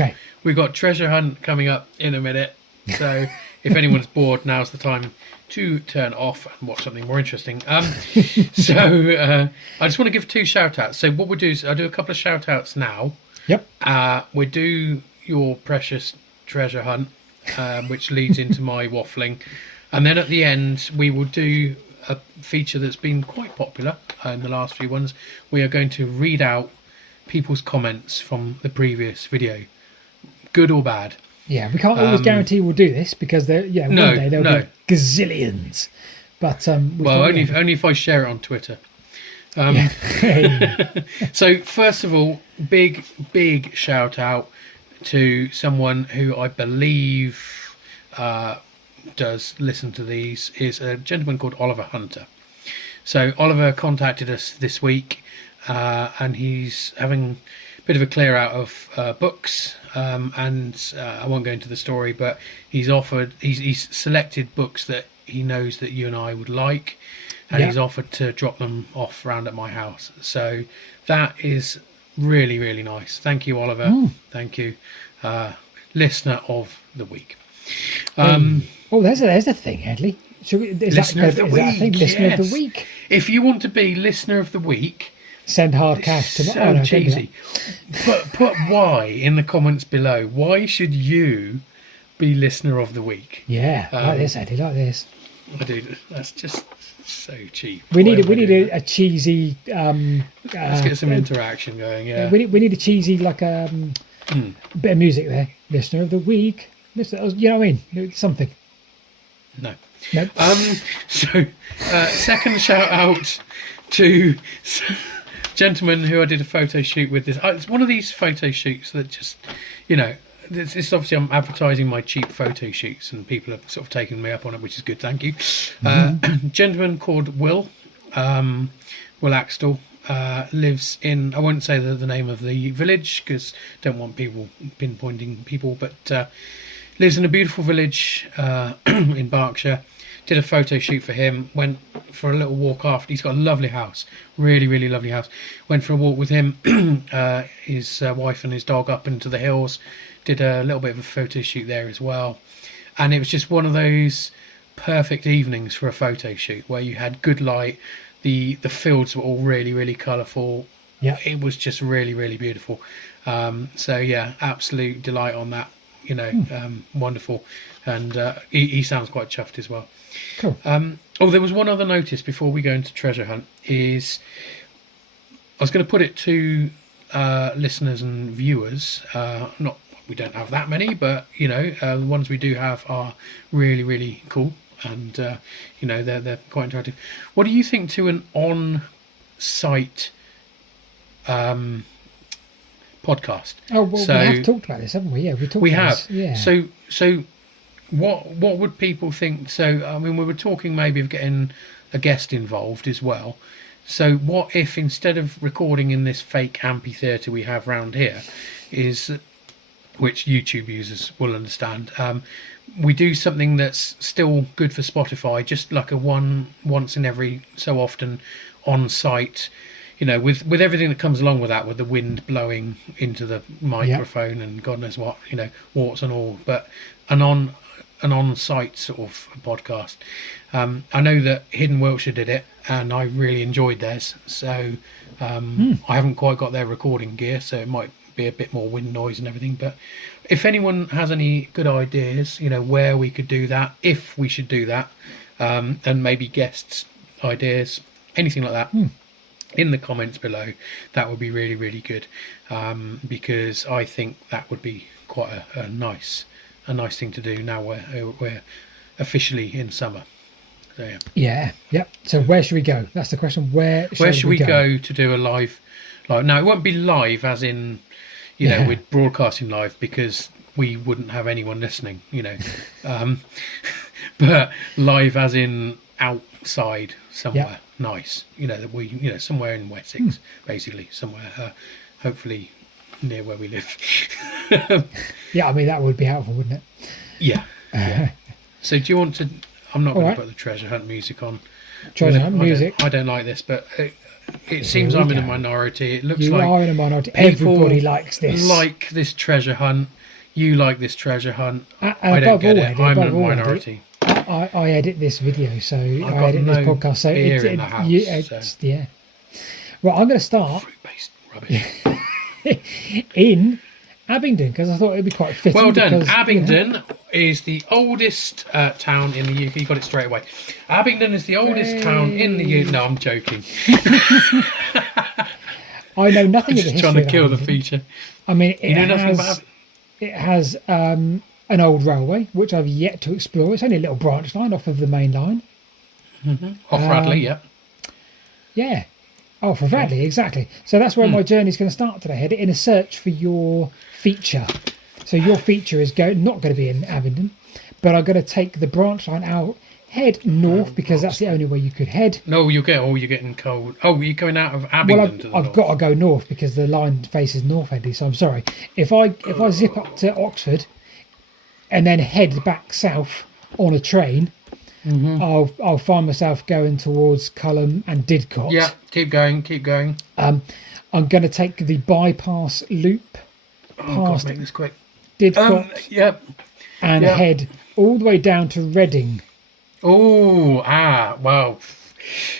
we've got treasure hunt coming up in a minute. So if anyone's bored, now's the time to turn off and watch something more interesting. I just want to give 2 shout outs. So what we'll do is I'll do a couple of shout outs now. Yep. We do your precious treasure hunt, which leads into my waffling. And then at the end, we will do a feature that's been quite popular in the last few ones. We are going to read out people's comments from the previous video, good or bad. Yeah, we can't always guarantee we'll do this, because one day there'll be gazillions. But only if I share it on Twitter. So first of all, big shout out to someone who I believe does listen to these, is a gentleman called Oliver Hunter. So Oliver contacted us this week, and he's having a bit of a clear out of books, and I won't go into the story, but he's selected books that he knows that you and I would like, and he's offered to drop them off round at my house. So that is really, really nice. Thank you, Oliver. Thank you. Listener of the week. There's a thing, Headley. Listener of the week. Listener of the week. If you want to be listener of the week, send hard cash to so cheesy. Put why in the comments below. Why should you be listener of the week? Yeah, like this, Eddie, like this. I do. That's just so cheap. We need a cheesy. Let's get some interaction going. Yeah. We need a cheesy bit of music there. Listener of the week. You know what I mean? Something. No. Nope. So, second shout out to gentleman who I did a photo shoot with. It's one of these photo shoots that just, this is obviously I'm advertising my cheap photo shoots, and people are sort of taking me up on it, which is good. Thank you. Gentleman called Will Axtell. Lives in, I won't say the name of the village because don't want people pinpointing people, but lives in a beautiful village in Berkshire. Did a photo shoot for him, went for a little walk after. He's got a lovely house, really, really lovely house. Went for a walk with him, his wife and his dog up into the hills. Did a little bit of a photo shoot there as well. And it was just one of those perfect evenings for a photo shoot where you had good light. The fields were all really, really colourful. Yeah, it was just really, really beautiful. So yeah, absolute delight on that. Wonderful, and he sounds quite chuffed as well. Cool. There was one other notice before we go into treasure hunt. I was going to put it to listeners and viewers. We don't have that many, but the ones we do have are really, really cool. And they're quite interactive. What do you think to an on-site podcast? Oh well, we have talked about this, haven't we? Yeah, we have. Yeah. So, what would people think? So, I mean, we were talking maybe of getting a guest involved as well. So, what if instead of recording in this fake amphitheatre we have round here, which YouTube users will understand. We do something that's still good for Spotify, just like a once in every so often on site, with everything that comes along with that, with the wind blowing into the microphone and God knows what, warts and all, but an on site sort of podcast. I know that Hidden Wiltshire did it, and I really enjoyed theirs. So I haven't quite got their recording gear, so it might be a bit more wind noise and everything, but if anyone has any good ideas, where we could do that, if we should do that, and maybe guests ideas, anything like that, in the comments below, that would be really, really good, because I think that would be quite a nice thing to do now we're officially in summer. So yeah. So where should we go? That's the question. Where should we go to do a live? No, it won't be live as in we're broadcasting live because we wouldn't have anyone listening, but live as in outside somewhere nice, that we, somewhere in Wessex, basically somewhere, hopefully near where we live. Yeah, I mean, that would be helpful, wouldn't it? Yeah. So do you want to, I'm not going to put the treasure hunt music on. Treasure hunt music. I don't like this, but it seems I'm in a minority. It looks like you are in a minority. Everybody likes this. Like this treasure hunt. You like this treasure hunt. I don't get it. I'm a minority. I edit this video, so I edit this podcast. So beer in the house. Yeah. Well, I'm going to start fruit-based rubbish in Abingdon because I thought it'd be quite fitting. Well done. Abingdon is the oldest town in the UK. You got it straight away. Abingdon is the oldest town in the UK. No, I'm joking. I know nothing of the history. Just trying to kill the feature. I mean, it has an old railway which I've yet to explore. It's only a little branch line off of the main line. Off Radley, yeah. Yeah. Oh, for Radley, exactly. So that's where my journey's going to start today. Head in a search for your feature. So your feature is not going to be in Abingdon, but I'm going to take the branch line out, head north because that's the only way you could head. No, you're getting cold. Oh, you're going out of Abingdon to the north. I've got to go north because the line faces north, Eddie. So I'm sorry. If I zip up to Oxford and then head back south on a train, I'll find myself going towards Culham and Didcot. Yeah, keep going. I'm going to take the bypass loop. Oh God, make this quick. Didcot. Yep. and head all the way down to Reading. Well,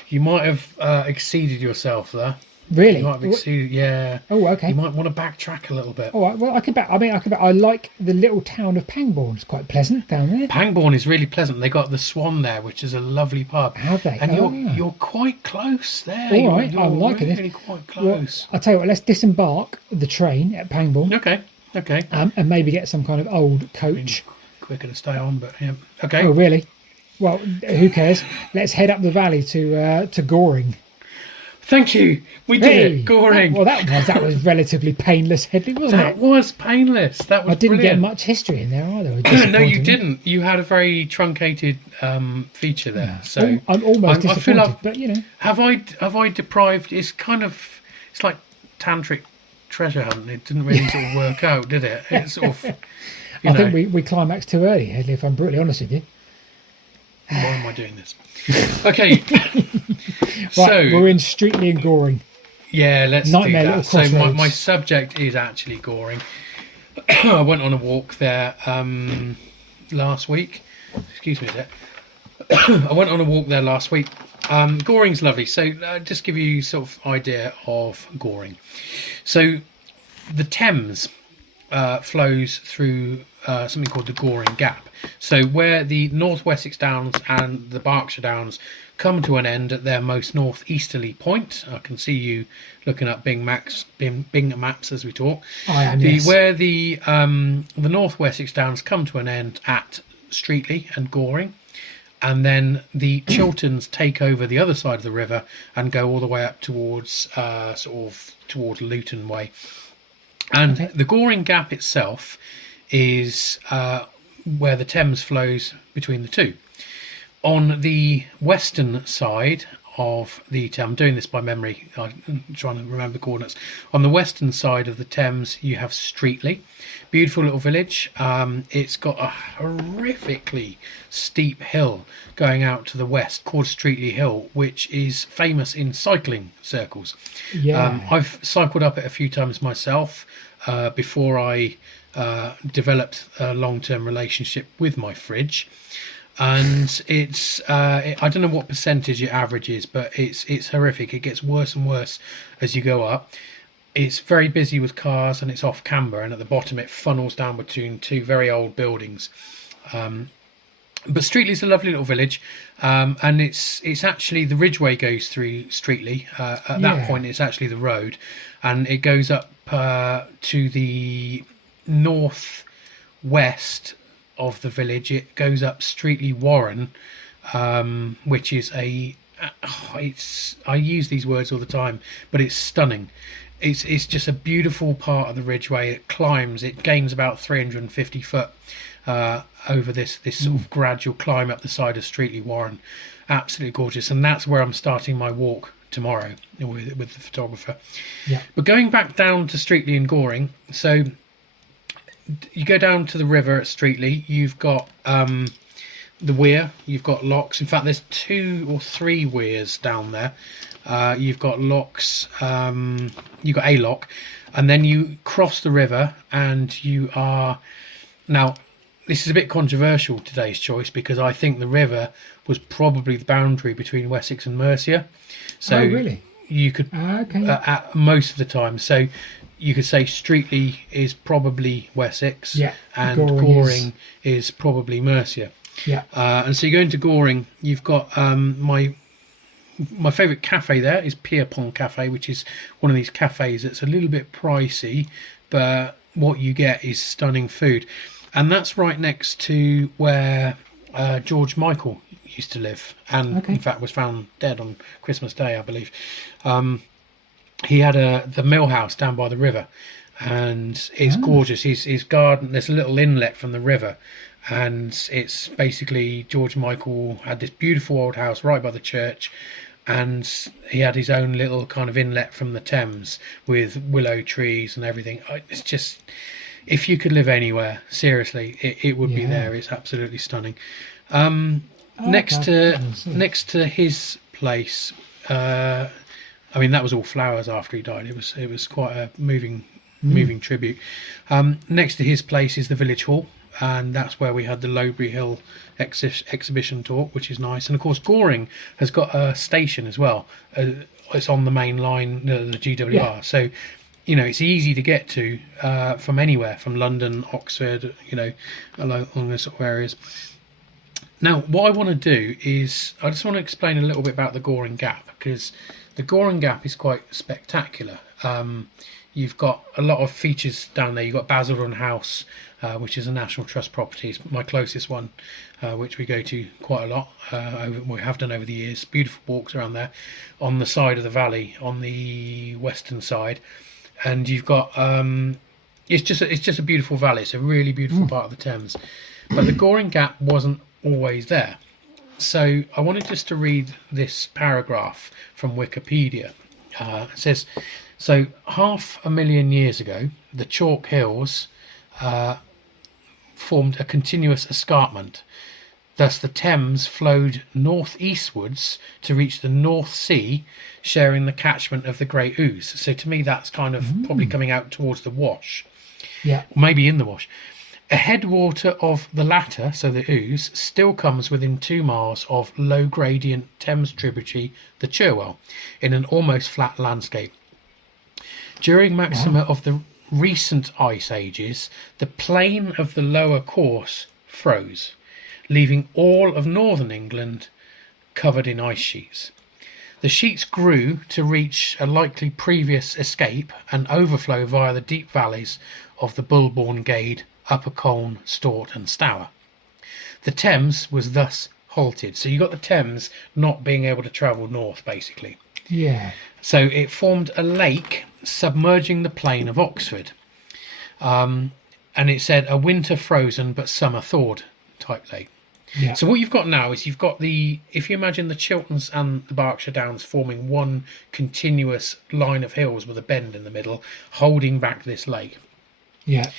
you might have exceeded yourself there. Really? You might have exceeded, yeah. Oh, okay. You might want to backtrack a little bit. All right. Well, I can back. I mean, I can back. I like the little town of Pangbourne. It's quite pleasant down there. Pangbourne is really pleasant. They got the Swan there, which is a lovely pub. Have they? And you're quite close there. All right. You're I'm liking really this. Quite close. Well, I'll tell you what. Let's disembark the train at Pangbourne. Okay. And maybe get some kind of old coach. Quicker to stay on, but yeah. Okay. Oh, really? Well, who cares? Let's head up the valley to Goring. Thank you. We did it. Goring. That was relatively painless, Headley, wasn't it? That was painless. That was. I didn't brilliant. get much history in there either. No, you didn't. You had a very truncated feature there. Yeah. So I'm almost disappointed. I feel but you know, have I deprived? It's like tantric treasure hunt. It didn't really sort of work out, did it? It's sort of. I think we climaxed too early, Headley. If I'm brutally honest with you. Why am I doing this? Okay. Right, So we're in Streatley and Goring. Yeah, let's Nightmare do little that. So crossroads. my subject is actually Goring. I went on a walk there last week. Excuse me a sec. I went on a walk there last week. Goring's lovely. So just give you sort of idea of Goring. So the Thames flows through something called the Goring Gap. So where the North Wessex Downs and the Berkshire Downs come to an end at their most northeasterly point. I can see you looking up Bing maps as we talk. I am, yes. Where the North Wessex Downs come to an end at Streatley and Goring, and then the Chilterns take over the other side of the river and go all the way up towards towards Luton way. And the Goring Gap itself is where the Thames flows between the two. On the western side of the Thames, I'm doing this by memory, I'm trying to remember the coordinates. On the western side of the Thames, you have Streatley, beautiful little village. It's got a horrifically steep hill going out to the west called Streatley Hill, which is famous in cycling circles. Yeah. I've cycled up it a few times myself before I developed a long-term relationship with my fridge. And it's I don't know what percentage it averages, but it's horrific. It gets worse and worse as you go up. It's very busy with cars, and it's off camber, and at the bottom it funnels down between two very old buildings. But Streatley's a lovely little village, and it's actually the Ridgeway goes through Streatley. At that point, it's actually the road, and it goes up to the northwest of the village. It goes up Streatley Warren, which is I use these words all the time, but it's stunning. It's just a beautiful part of the Ridgeway. It gains about 350 foot over this sort of gradual climb up the side of Streatley Warren. Absolutely gorgeous, and that's where I'm starting my walk tomorrow with the photographer. Yeah. But going back down to Streatley and Goring, so you go down to the river at Streatley, you've got the weir, you've got locks. In fact, there's 2 or 3 weirs down there. You've got locks, you've got a lock, and then you cross the river, and you are... Now, this is a bit controversial, today's choice, because I think the river was probably the boundary between Wessex and Mercia. So really? You could, at most of the time, so you could say Streatley is probably Wessex, and Goring is probably Mercia. Yeah. And so you go into Goring, you've got my favourite cafe there is Pierpont Cafe, which is one of these cafes that's a little bit pricey, but what you get is stunning food. And that's right next to where George Michael used to live, and in fact was found dead on Christmas Day, I believe. He had the mill house down by the river, and it's gorgeous. His garden, there's a little inlet from the river, and it's basically George Michael had this beautiful old house right by the church, and he had his own little kind of inlet from the Thames with willow trees and everything. It's just, if you could live anywhere, seriously, it would be there. It's absolutely stunning. Next to his place, I mean, that was all flowers after he died. It was quite a moving tribute. Next to his place is the village hall, and that's where we had the Lowbury Hill exhibition talk, which is nice. And of course, Goring has got a station as well. It's on the main line, the GWR. Yeah. So, you know, it's easy to get to from anywhere, from London, Oxford, you know, along those sort of areas. Now, what I want to do is I just want to explain a little bit about the Goring Gap, because the Goring Gap is quite spectacular. You've got a lot of features down there. You've got Basildon House, which is a National Trust property. It's my closest one, which we go to quite a lot. We have done over the years. Beautiful walks around there on the side of the valley, on the western side. And you've got it's just a beautiful valley. It's a really beautiful part of the Thames. But the Goring Gap wasn't always there. So I wanted just to read this paragraph from Wikipedia. It says, so 500,000 years ago, the chalk hills formed a continuous escarpment. Thus the Thames flowed northeastwards to reach the North Sea, sharing the catchment of the Great Ouse. So to me, that's kind of probably coming out towards the Wash. Yeah. Or maybe in the Wash. A headwater of the latter, so the Ouse, still comes within 2 miles of low-gradient Thames tributary, the Cherwell, in an almost flat landscape. During maxima of the recent ice ages, the plain of the lower course froze, leaving all of northern England covered in ice sheets. The sheets grew to reach a likely previous escape and overflow via the deep valleys of the Bulbourne Gade, Upper Colne, Stort and Stour. The Thames was thus halted. So you got the Thames not being able to travel north, basically. Yeah. So it formed a lake submerging the plain of Oxford. And it said a winter frozen but summer thawed type lake. Yeah. So what you've got now is you've got if you imagine the Chilterns and the Berkshire Downs forming one continuous line of hills with a bend in the middle, holding back this lake. Yeah.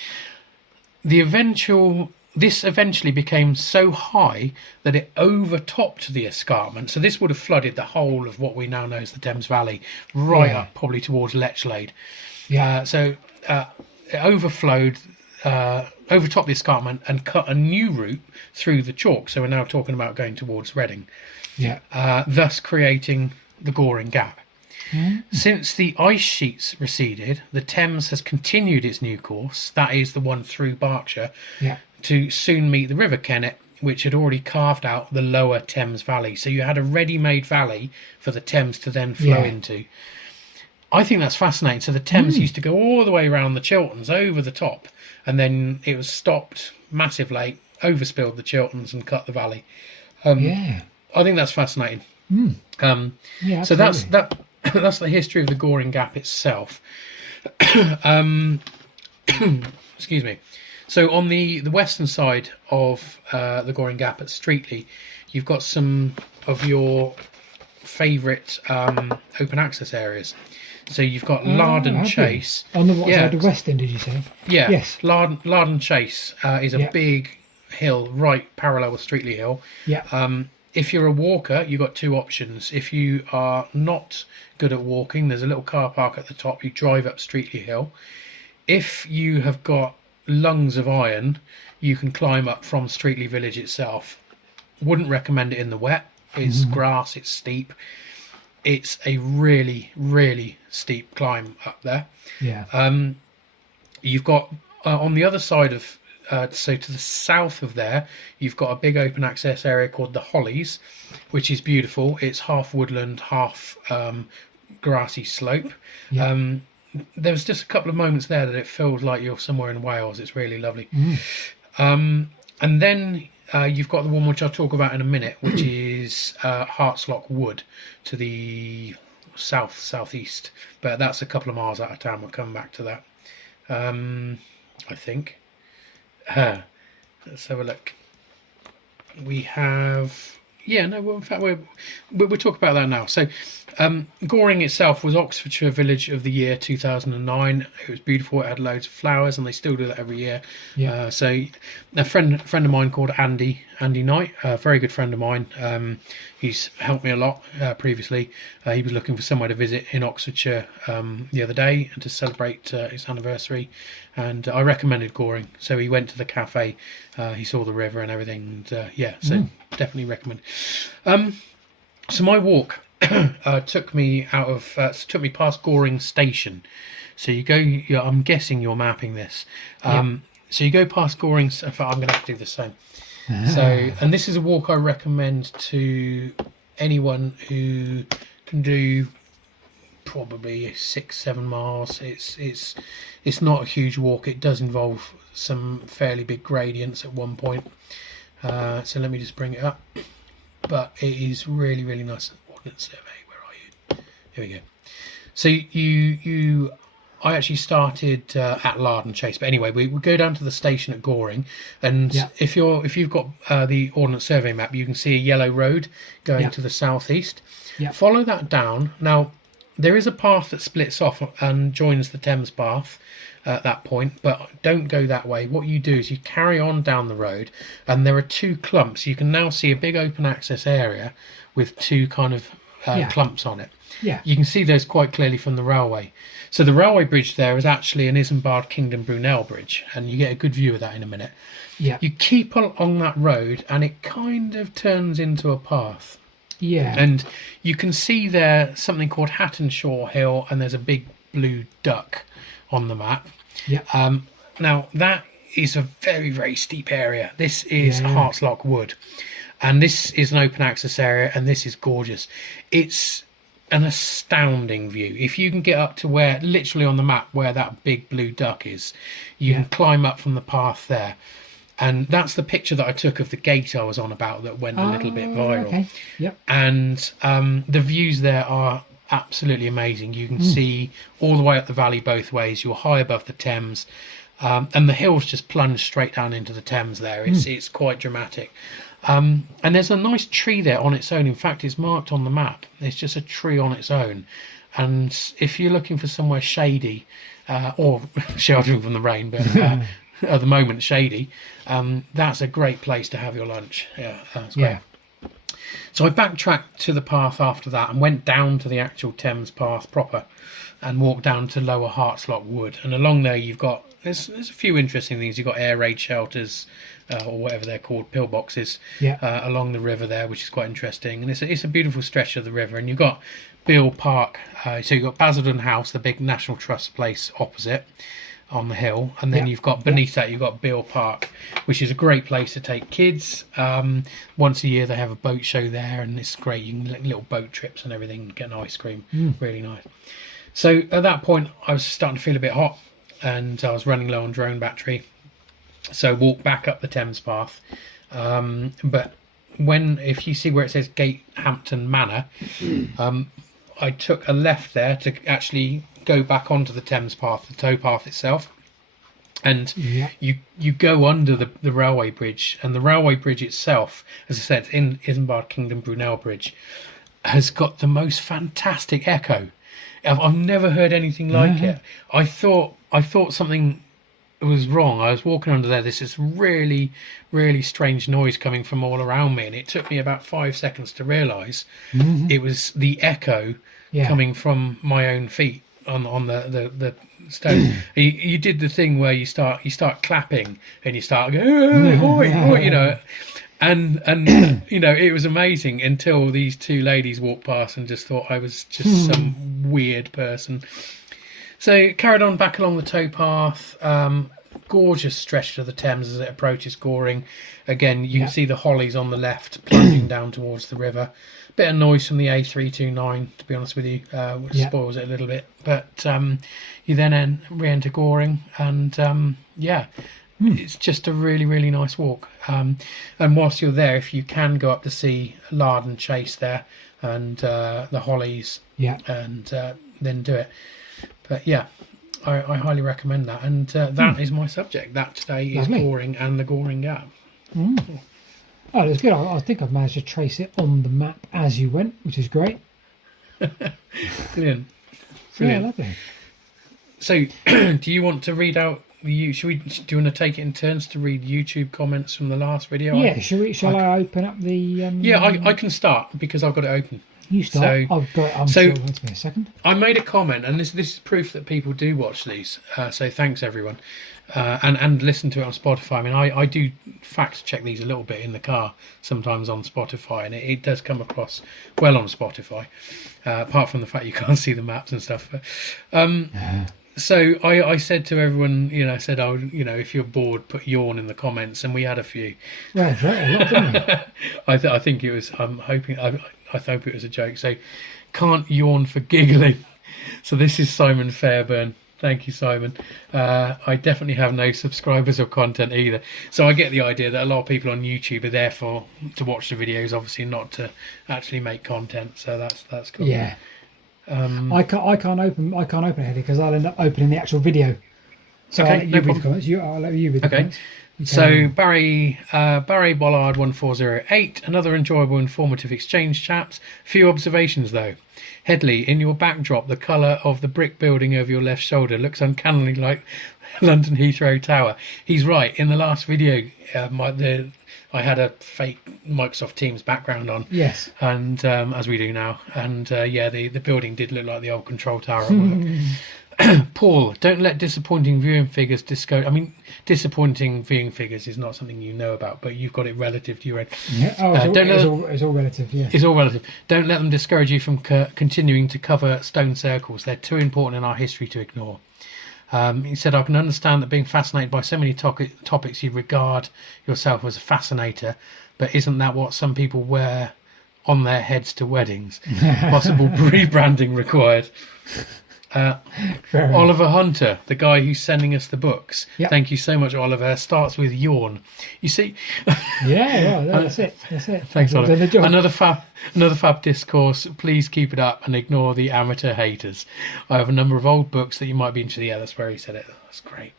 This eventually became so high that it overtopped the escarpment. So this would have flooded the whole of what we now know as the Thames Valley, right up probably towards Lechlade. Yeah. It overflowed, overtopped the escarpment and cut a new route through the chalk. So we're now talking about going towards Reading. Yeah. Thus creating the Goring Gap. Since the ice sheets receded, the Thames has continued its new course, that is the one through Berkshire, to soon meet the River Kennet, which had already carved out the lower Thames Valley. So you had a ready-made valley for the Thames to then flow into. I think that's fascinating. So the Thames used to go all the way around the Chilterns, over the top, and then it was stopped, massive lake, overspilled the Chilterns and cut the valley. I think that's fascinating. So that's the history of the Goring Gap itself. Excuse me. So on the western side of the Goring Gap at Streatley, you've got some of your favourite open access areas. So you've got Larden Chase. On the side of West End, did you say? Yeah. Yes. Larden Chase is a big hill right parallel with Streatley Hill. Yeah. If you're a walker, you've got 2 options. If you are not good at walking, there's a little car park at the top. You drive up Streatley Hill. If you have got lungs of iron, you can climb up from Streatley Village itself. Wouldn't recommend it in the wet. It's grass, it's steep. It's a really, really steep climb up there. Yeah. You've got on the other side of so to the south of there, you've got a big open access area called the Hollies, which is beautiful. It's half woodland, half grassy slope. Yeah. There was just a couple of moments there that it feels like you're somewhere in Wales. It's really lovely. And then you've got the one which I'll talk about in a minute, which is Hartslock Wood to the southeast. But that's a couple of miles out of town. We'll come back to that, I think. Let's have a look. We have Yeah, no. Well, in fact, we'll talk about that now. So, Goring itself was Oxfordshire Village of the Year 2009. It was beautiful. It had loads of flowers, and they still do that every year. Yeah. So, a friend of mine called Andy Knight, a very good friend of mine. He's helped me a lot previously. He was looking for somewhere to visit in Oxfordshire the other day and to celebrate his anniversary, and I recommended Goring. So he went to the cafe, he saw the river and everything, and definitely recommend. So my walk took me past Goring Station. So you go. I'm guessing you're mapping this. So you go past Goring. In fact, I'm going to have to do the same. So, and this is a walk I recommend to anyone who can do probably 6-7 miles. It's not a huge walk. It does involve some fairly big gradients at one point. So let me just bring it up. But it is really, really nice. Ordnance survey. Where are you? Here we go. So I actually started at Larden Chase, but anyway, we go down to the station at Goring, and if you've got the Ordnance Survey map, you can see a yellow road going to the southeast. Follow that down. Now, there is a path that splits off and joins the Thames Path at that point, but don't go that way. What you do is you carry on down the road, and there are two clumps. You can now see a big open access area with two kind of clumps on it. You can see those quite clearly from the railway. So the railway bridge there is actually an Isambard Kingdom Brunel bridge, and you get a good view of that in a minute. You keep along that road, and it kind of turns into a path. And you can see there something called Hattonshaw Hill, and there's a big blue duck on the map. Now, that is a very, very steep area. This is Hartslock Wood, and this is an open access area, and this is gorgeous. It's an astounding view. If you can get up to where, literally on the map, where that big blue duck is, you can climb up from the path there. And that's the picture that I took of the gate I was on about that went a little bit viral. And the views there are absolutely amazing. You can see all the way up the valley both ways. You're high above the Thames, and the hills just plunge straight down into the Thames there. It's quite dramatic. And there's a nice tree there on its own. In fact, it's marked on the map. It's just a tree on its own. And if you're looking for somewhere shady, or sheltering from the rain, but at the moment shady, that's a great place to have your lunch. That's great. So I backtracked to the path after that and went down to the actual Thames Path proper and walked down to Lower Hartslock Wood. And along there you've got, there's a few interesting things. You've got air raid shelters, or whatever they're called, pillboxes, along the river there, which is quite interesting. And it's a beautiful stretch of the river. And you've got Beale Park, so you've got Basildon House, the big National Trust place opposite on the hill, and then you've got beneath that you've got Beale Park, which is a great place to take kids. Once a year they have a boat show there, and it's great. You can get little boat trips and everything, get an ice cream. Really nice. So at that point I was starting to feel a bit hot, and I was running low on drone battery, so walked back up the Thames Path. But if you see where it says Gatehampton Manor, I took a left there to actually go back onto the Thames Path, the towpath itself, and you go under the railway bridge, and the railway bridge itself, as I said, in Isambard Kingdom Brunel Bridge, has got the most fantastic echo. I've never heard anything like it. I thought something was wrong. I was walking under there. This is really, really strange noise coming from all around me, and it took me about 5 seconds to realise it was the echo coming from my own feet on the stone. You did the thing where you start clapping and you start going, oh, you know, and you know, it was amazing until these two ladies walked past and just thought I was just some weird person. So carried on back along the towpath. Gorgeous stretch to the Thames as it approaches Goring. Again, you can see the hollies on the left plunging down towards the river. Bit of noise from the A329, to be honest with you, which spoils it a little bit. But you then re-enter Goring, and it's just a really, really nice walk. And whilst you're there, if you can go up to see Larden Chase there and the hollies, and then do it. But I highly recommend that. And that is my subject. That today is Goring and the Goring Gap. Oh, that's good. I think I've managed to trace it on the map as you went, which is great. Brilliant. Yeah, lovely. So, do you want to read out the? Do you want to take it in turns to read YouTube comments from the last video? Yeah, shall I open up the? Yeah, I can start because I've got it open. You start. So, I've got it. Sure, wait me a second. I made a comment, and this is proof that people do watch these. So thanks everyone, and listen to it on Spotify. I mean, I do fact check these a little bit in the car sometimes on Spotify, and it does come across well on Spotify. Apart from the fact you can't see the maps and stuff. But, so I said to everyone, I said, if you're bored, put yawn in the comments, and we had a few. Yeah, a lot, didn't we? I think it was. I'm hoping. I hope it was a joke. So, can't yawn for giggling. So this is Simon Fairburn. Thank you, Simon. I definitely have no subscribers or content either. So I get the idea that a lot of people on YouTube are there to watch the videos, obviously not to actually make content. So that's cool. Yeah. I can't open it because I'll end up opening the actual video. So okay, I'll let you read the comments. I'll let you read the comments. So Barry Bollard 1408, another enjoyable, informative exchange, chaps. Few observations though. Headley, in your backdrop, the colour of the brick building over your left shoulder looks uncannily like London Heathrow Tower. He's right. In the last video, I had a fake Microsoft Teams background on. Yes. And as we do now, and the building did look like the old control tower at work. Paul, don't let disappointing viewing figures discourage. I mean, disappointing viewing figures is not something you know about, but you've got it relative to your own. Yeah. It's all relative. Yeah. It's all relative. Don't let them discourage you from continuing to cover stone circles. They're too important in our history to ignore. He said, I can understand that being fascinated by so many topics, you regard yourself as a fascinator, but isn't that what some people wear on their heads to weddings? Possible rebranding required. Oliver Hunter, the guy who's sending us the books. Yep. Thank you so much, Oliver. Starts with yawn. You see? Yeah, well, that's it. Thanks, Oliver. Another fab discourse. Please keep it up and ignore the amateur haters. I have a number of old books that you might be interested in. Yeah, that's where he said it. That's great.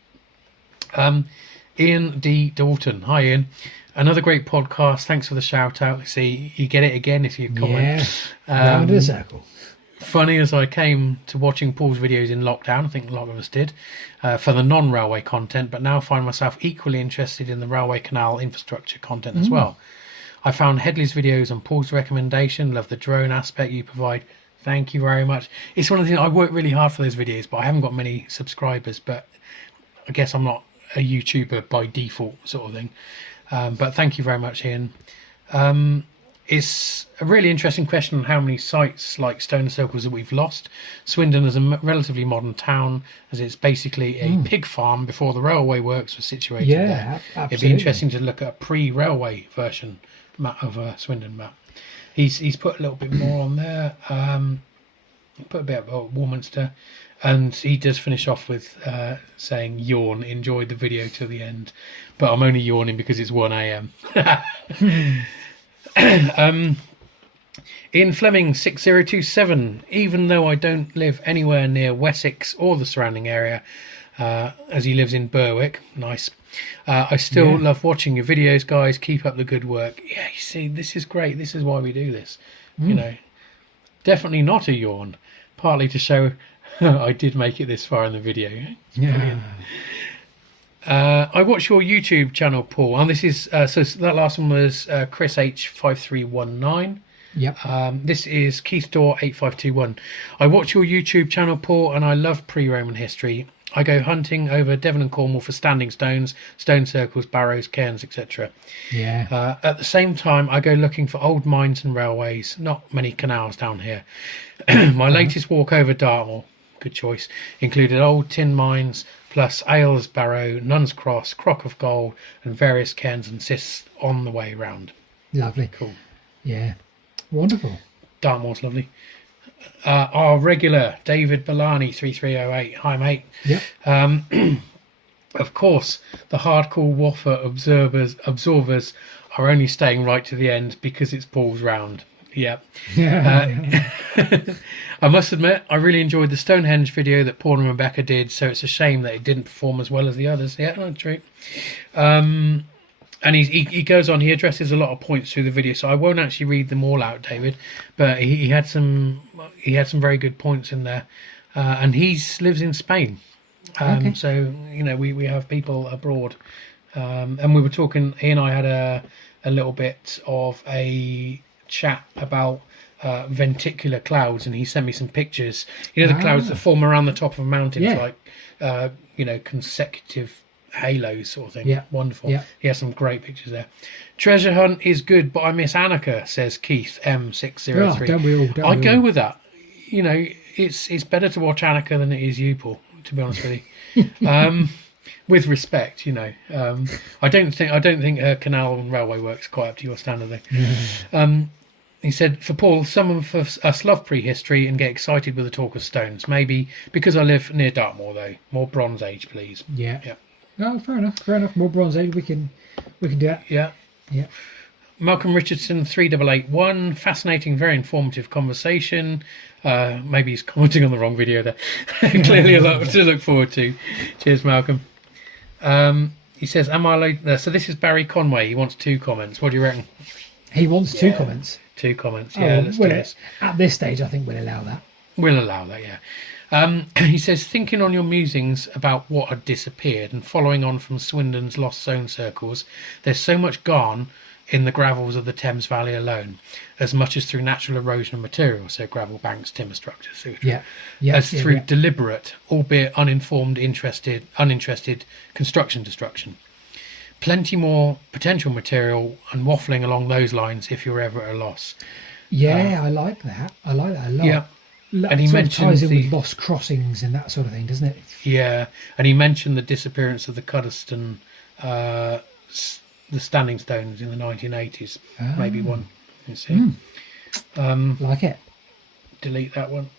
Ian D. Dalton. Hi, Ian. Another great podcast. Thanks for the shout out. See, you get it again if you comment. Yeah, round the circle. Funny as I came to watching Paul's videos in lockdown, I think a lot of us did, for the non-railway content, but now find myself equally interested in the railway canal infrastructure content as well. I found Headley's videos on Paul's recommendation, love the drone aspect you provide. Thank you very much. It's one of the things, I work really hard for those videos, but I haven't got many subscribers, but I guess I'm not a YouTuber by default sort of thing. But thank you very much, Ian. It's a really interesting question on how many sites like stone circles that we've lost. Swindon is a relatively modern town, as it's basically a pig farm before the railway works were situated there. Absolutely. It'd be interesting to look at a pre-railway version of Swindon map. He's put a little bit more on there. Put a bit about Warminster, and he does finish off with saying, yawn, enjoyed the video till the end, but I'm only yawning because it's 1 a.m. In Fleming 6027, even though I don't live anywhere near Wessex or the surrounding area, as he lives in Berwick, nice, I still love watching your videos, guys. Keep up the good work. Yeah, you see, this is great. This is why we do this. Definitely not a yawn, partly to show I did make it this far in the video. Yeah. I watch your YouTube channel, Paul, and this is so that last one was Chris H5319. Yep. This is Keith Dorr 8521. I watch your YouTube channel, Paul, and I love pre-Roman history. I go hunting over Devon and Cornwall for standing stones, stone circles, barrows, cairns, etc. Yeah. At the same time, I go looking for old mines and railways. Not many canals down here. My latest walk over Dartmoor, good choice, included old tin mines, plus Ailes Barrow, Nuns Cross, Crock of Gold, and various cairns and cists on the way round. Lovely. Cool. Yeah. Wonderful. Dartmoor's lovely. Our regular David Bellani 3308. Hi, mate. Yep. Of course, the hardcore Waffer absorbers are only staying right to the end because it's Paul's round. Yep. Yeah. I must admit, I really enjoyed the Stonehenge video that Paul and Rebecca did, so it's a shame that it didn't perform as well as the others. Yeah, that's true. And he goes on. He addresses a lot of points through the video, so I won't actually read them all out, David. But he had some very good points in there, and he lives in Spain. Okay. So we have people abroad, and we were talking. He and I had a little bit of a chat about venticular clouds, and he sent me some pictures. The clouds that form around the top of mountains, like consecutive halos sort of thing. Yeah. Wonderful. Yeah. He has some great pictures there. Treasure hunt is good, but I miss Annika, says Keith M603. Oh, don't we all? I go with that. It's better to watch Annika than it is you, Paul, to be honest with you. With respect, I don't think her canal and railway works quite up to your standard though. He said, for Paul, some of us love prehistory and get excited with the talk of stones. Maybe because I live near Dartmoor, though. More Bronze Age, please. Yeah. Yeah. No, fair enough. More Bronze Age, we can do that. Yeah. Yeah. Malcolm Richardson 3881, fascinating, very informative conversation. Maybe he's commenting on the wrong video there. Clearly a lot to look forward to. Cheers, Malcolm. He says, am I allowed? So this is Barry Conway. He wants 2 comments. What do you reckon? He wants 2 comments. 2 comments. Yeah, let's do this. At this stage, I think we'll allow that. We'll allow that, yeah. He says, thinking on your musings about what had disappeared and following on from Swindon's lost zone circles, there's so much gone in the gravels of the Thames Valley alone, as much as through natural erosion of material, so gravel banks, timber structures, sewage, as through deliberate, albeit uninterested construction destruction. Plenty more potential material and waffling along those lines if you're ever at a loss. Yeah, I like that. I like that a lot. Yeah. And he ties in with lost crossings and that sort of thing, doesn't it? Yeah, and he mentioned the disappearance of the Cuddeston, the standing stones in the 1980s. Maybe one. You see. Like it. Delete that one.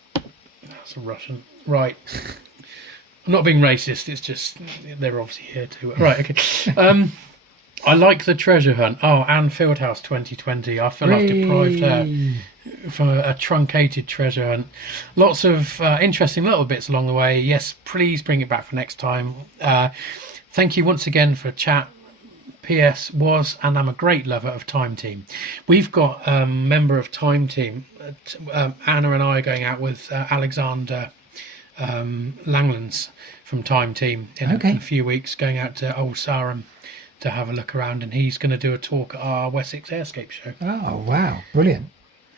That's a Russian. Right. I'm not being racist. It's just they're obviously here too. Right. Okay. I like the treasure hunt. Oh, Anne Fieldhouse 2020. I feel I've deprived her from a truncated treasure hunt. Lots of interesting little bits along the way. Yes, please bring it back for next time. Thank you once again for a chat. P.S. was and I'm a great lover of Time Team. We've got a member of Time Team. Anna and I are going out with Alexander Langlands from Time Team in a few weeks, going out to Old Sarum to have a look around, and he's going to do a talk at our Wessex Airscape show. Oh, wow. Brilliant.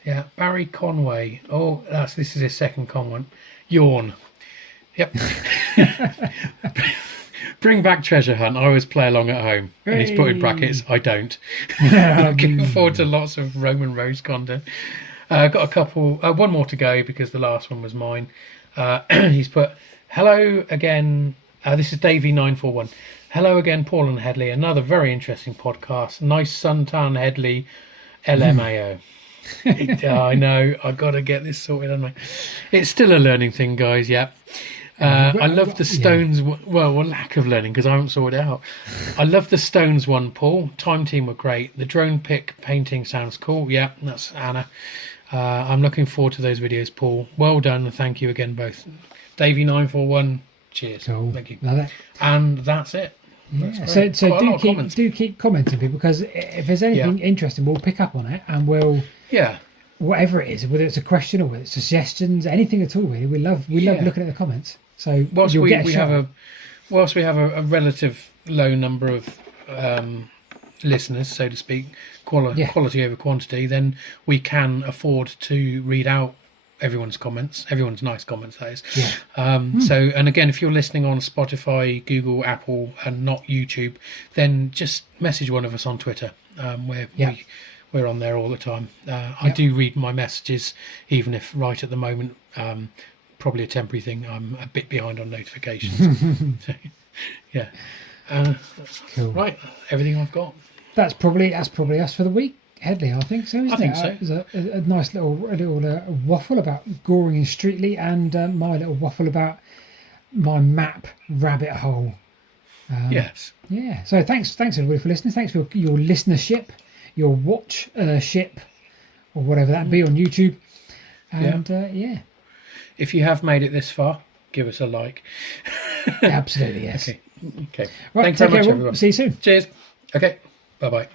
Yeah, Barry Conway. Oh, this is his second comment. Yawn. Yep. Bring back treasure hunt. I always play along at home. And he's put in brackets, I don't. Looking forward to lots of Roman Rose content. Got a couple, one more to go because the last one was mine. He's put, hello again. This is Davey941. Hello again, Paul and Headley. Another very interesting podcast. Nice suntan Headley, LMAO. I know. I've got to get this sorted, haven't I? It's still a learning thing, guys. Yeah. I love the Stones. Well, lack of learning because I haven't sorted it out. I love the Stones one, Paul. Time Team were great. The drone pic painting sounds cool. Yeah, that's Anna. I'm looking forward to those videos, Paul. Well done, and thank you again, both. Davey941. Cheers. Cool. Thank you. Love it. And that's it. Yeah. So do keep commenting, people, because if there's anything interesting, we'll pick up on it and we'll whatever it is, whether it's a question or whether it's suggestions, anything at all. Really, we love looking at the comments. So whilst we have a relative low number of listeners, so to speak, quality over quantity, then we can afford to read out everyone's nice comments, that is. So, and again, if you're listening on Spotify, Google, Apple, and not YouTube, then just message one of us on Twitter. We're on there all the time. I do read my messages, even if right at the moment, probably a temporary thing, I'm a bit behind on notifications. So, yeah. Cool. Right, everything I've got. That's probably us for the week, Headley. I think so. I think so. It was a nice little waffle about Goring and Streatley, and my little waffle about my map rabbit hole. Yes. Yeah. So thanks everybody for listening. Thanks for your listenership, your watch ship, or whatever that be on YouTube. And if you have made it this far, give us a like. Absolutely, yes. Okay. Right, Thanks very much, everyone. See you soon. Cheers. Okay. Bye bye.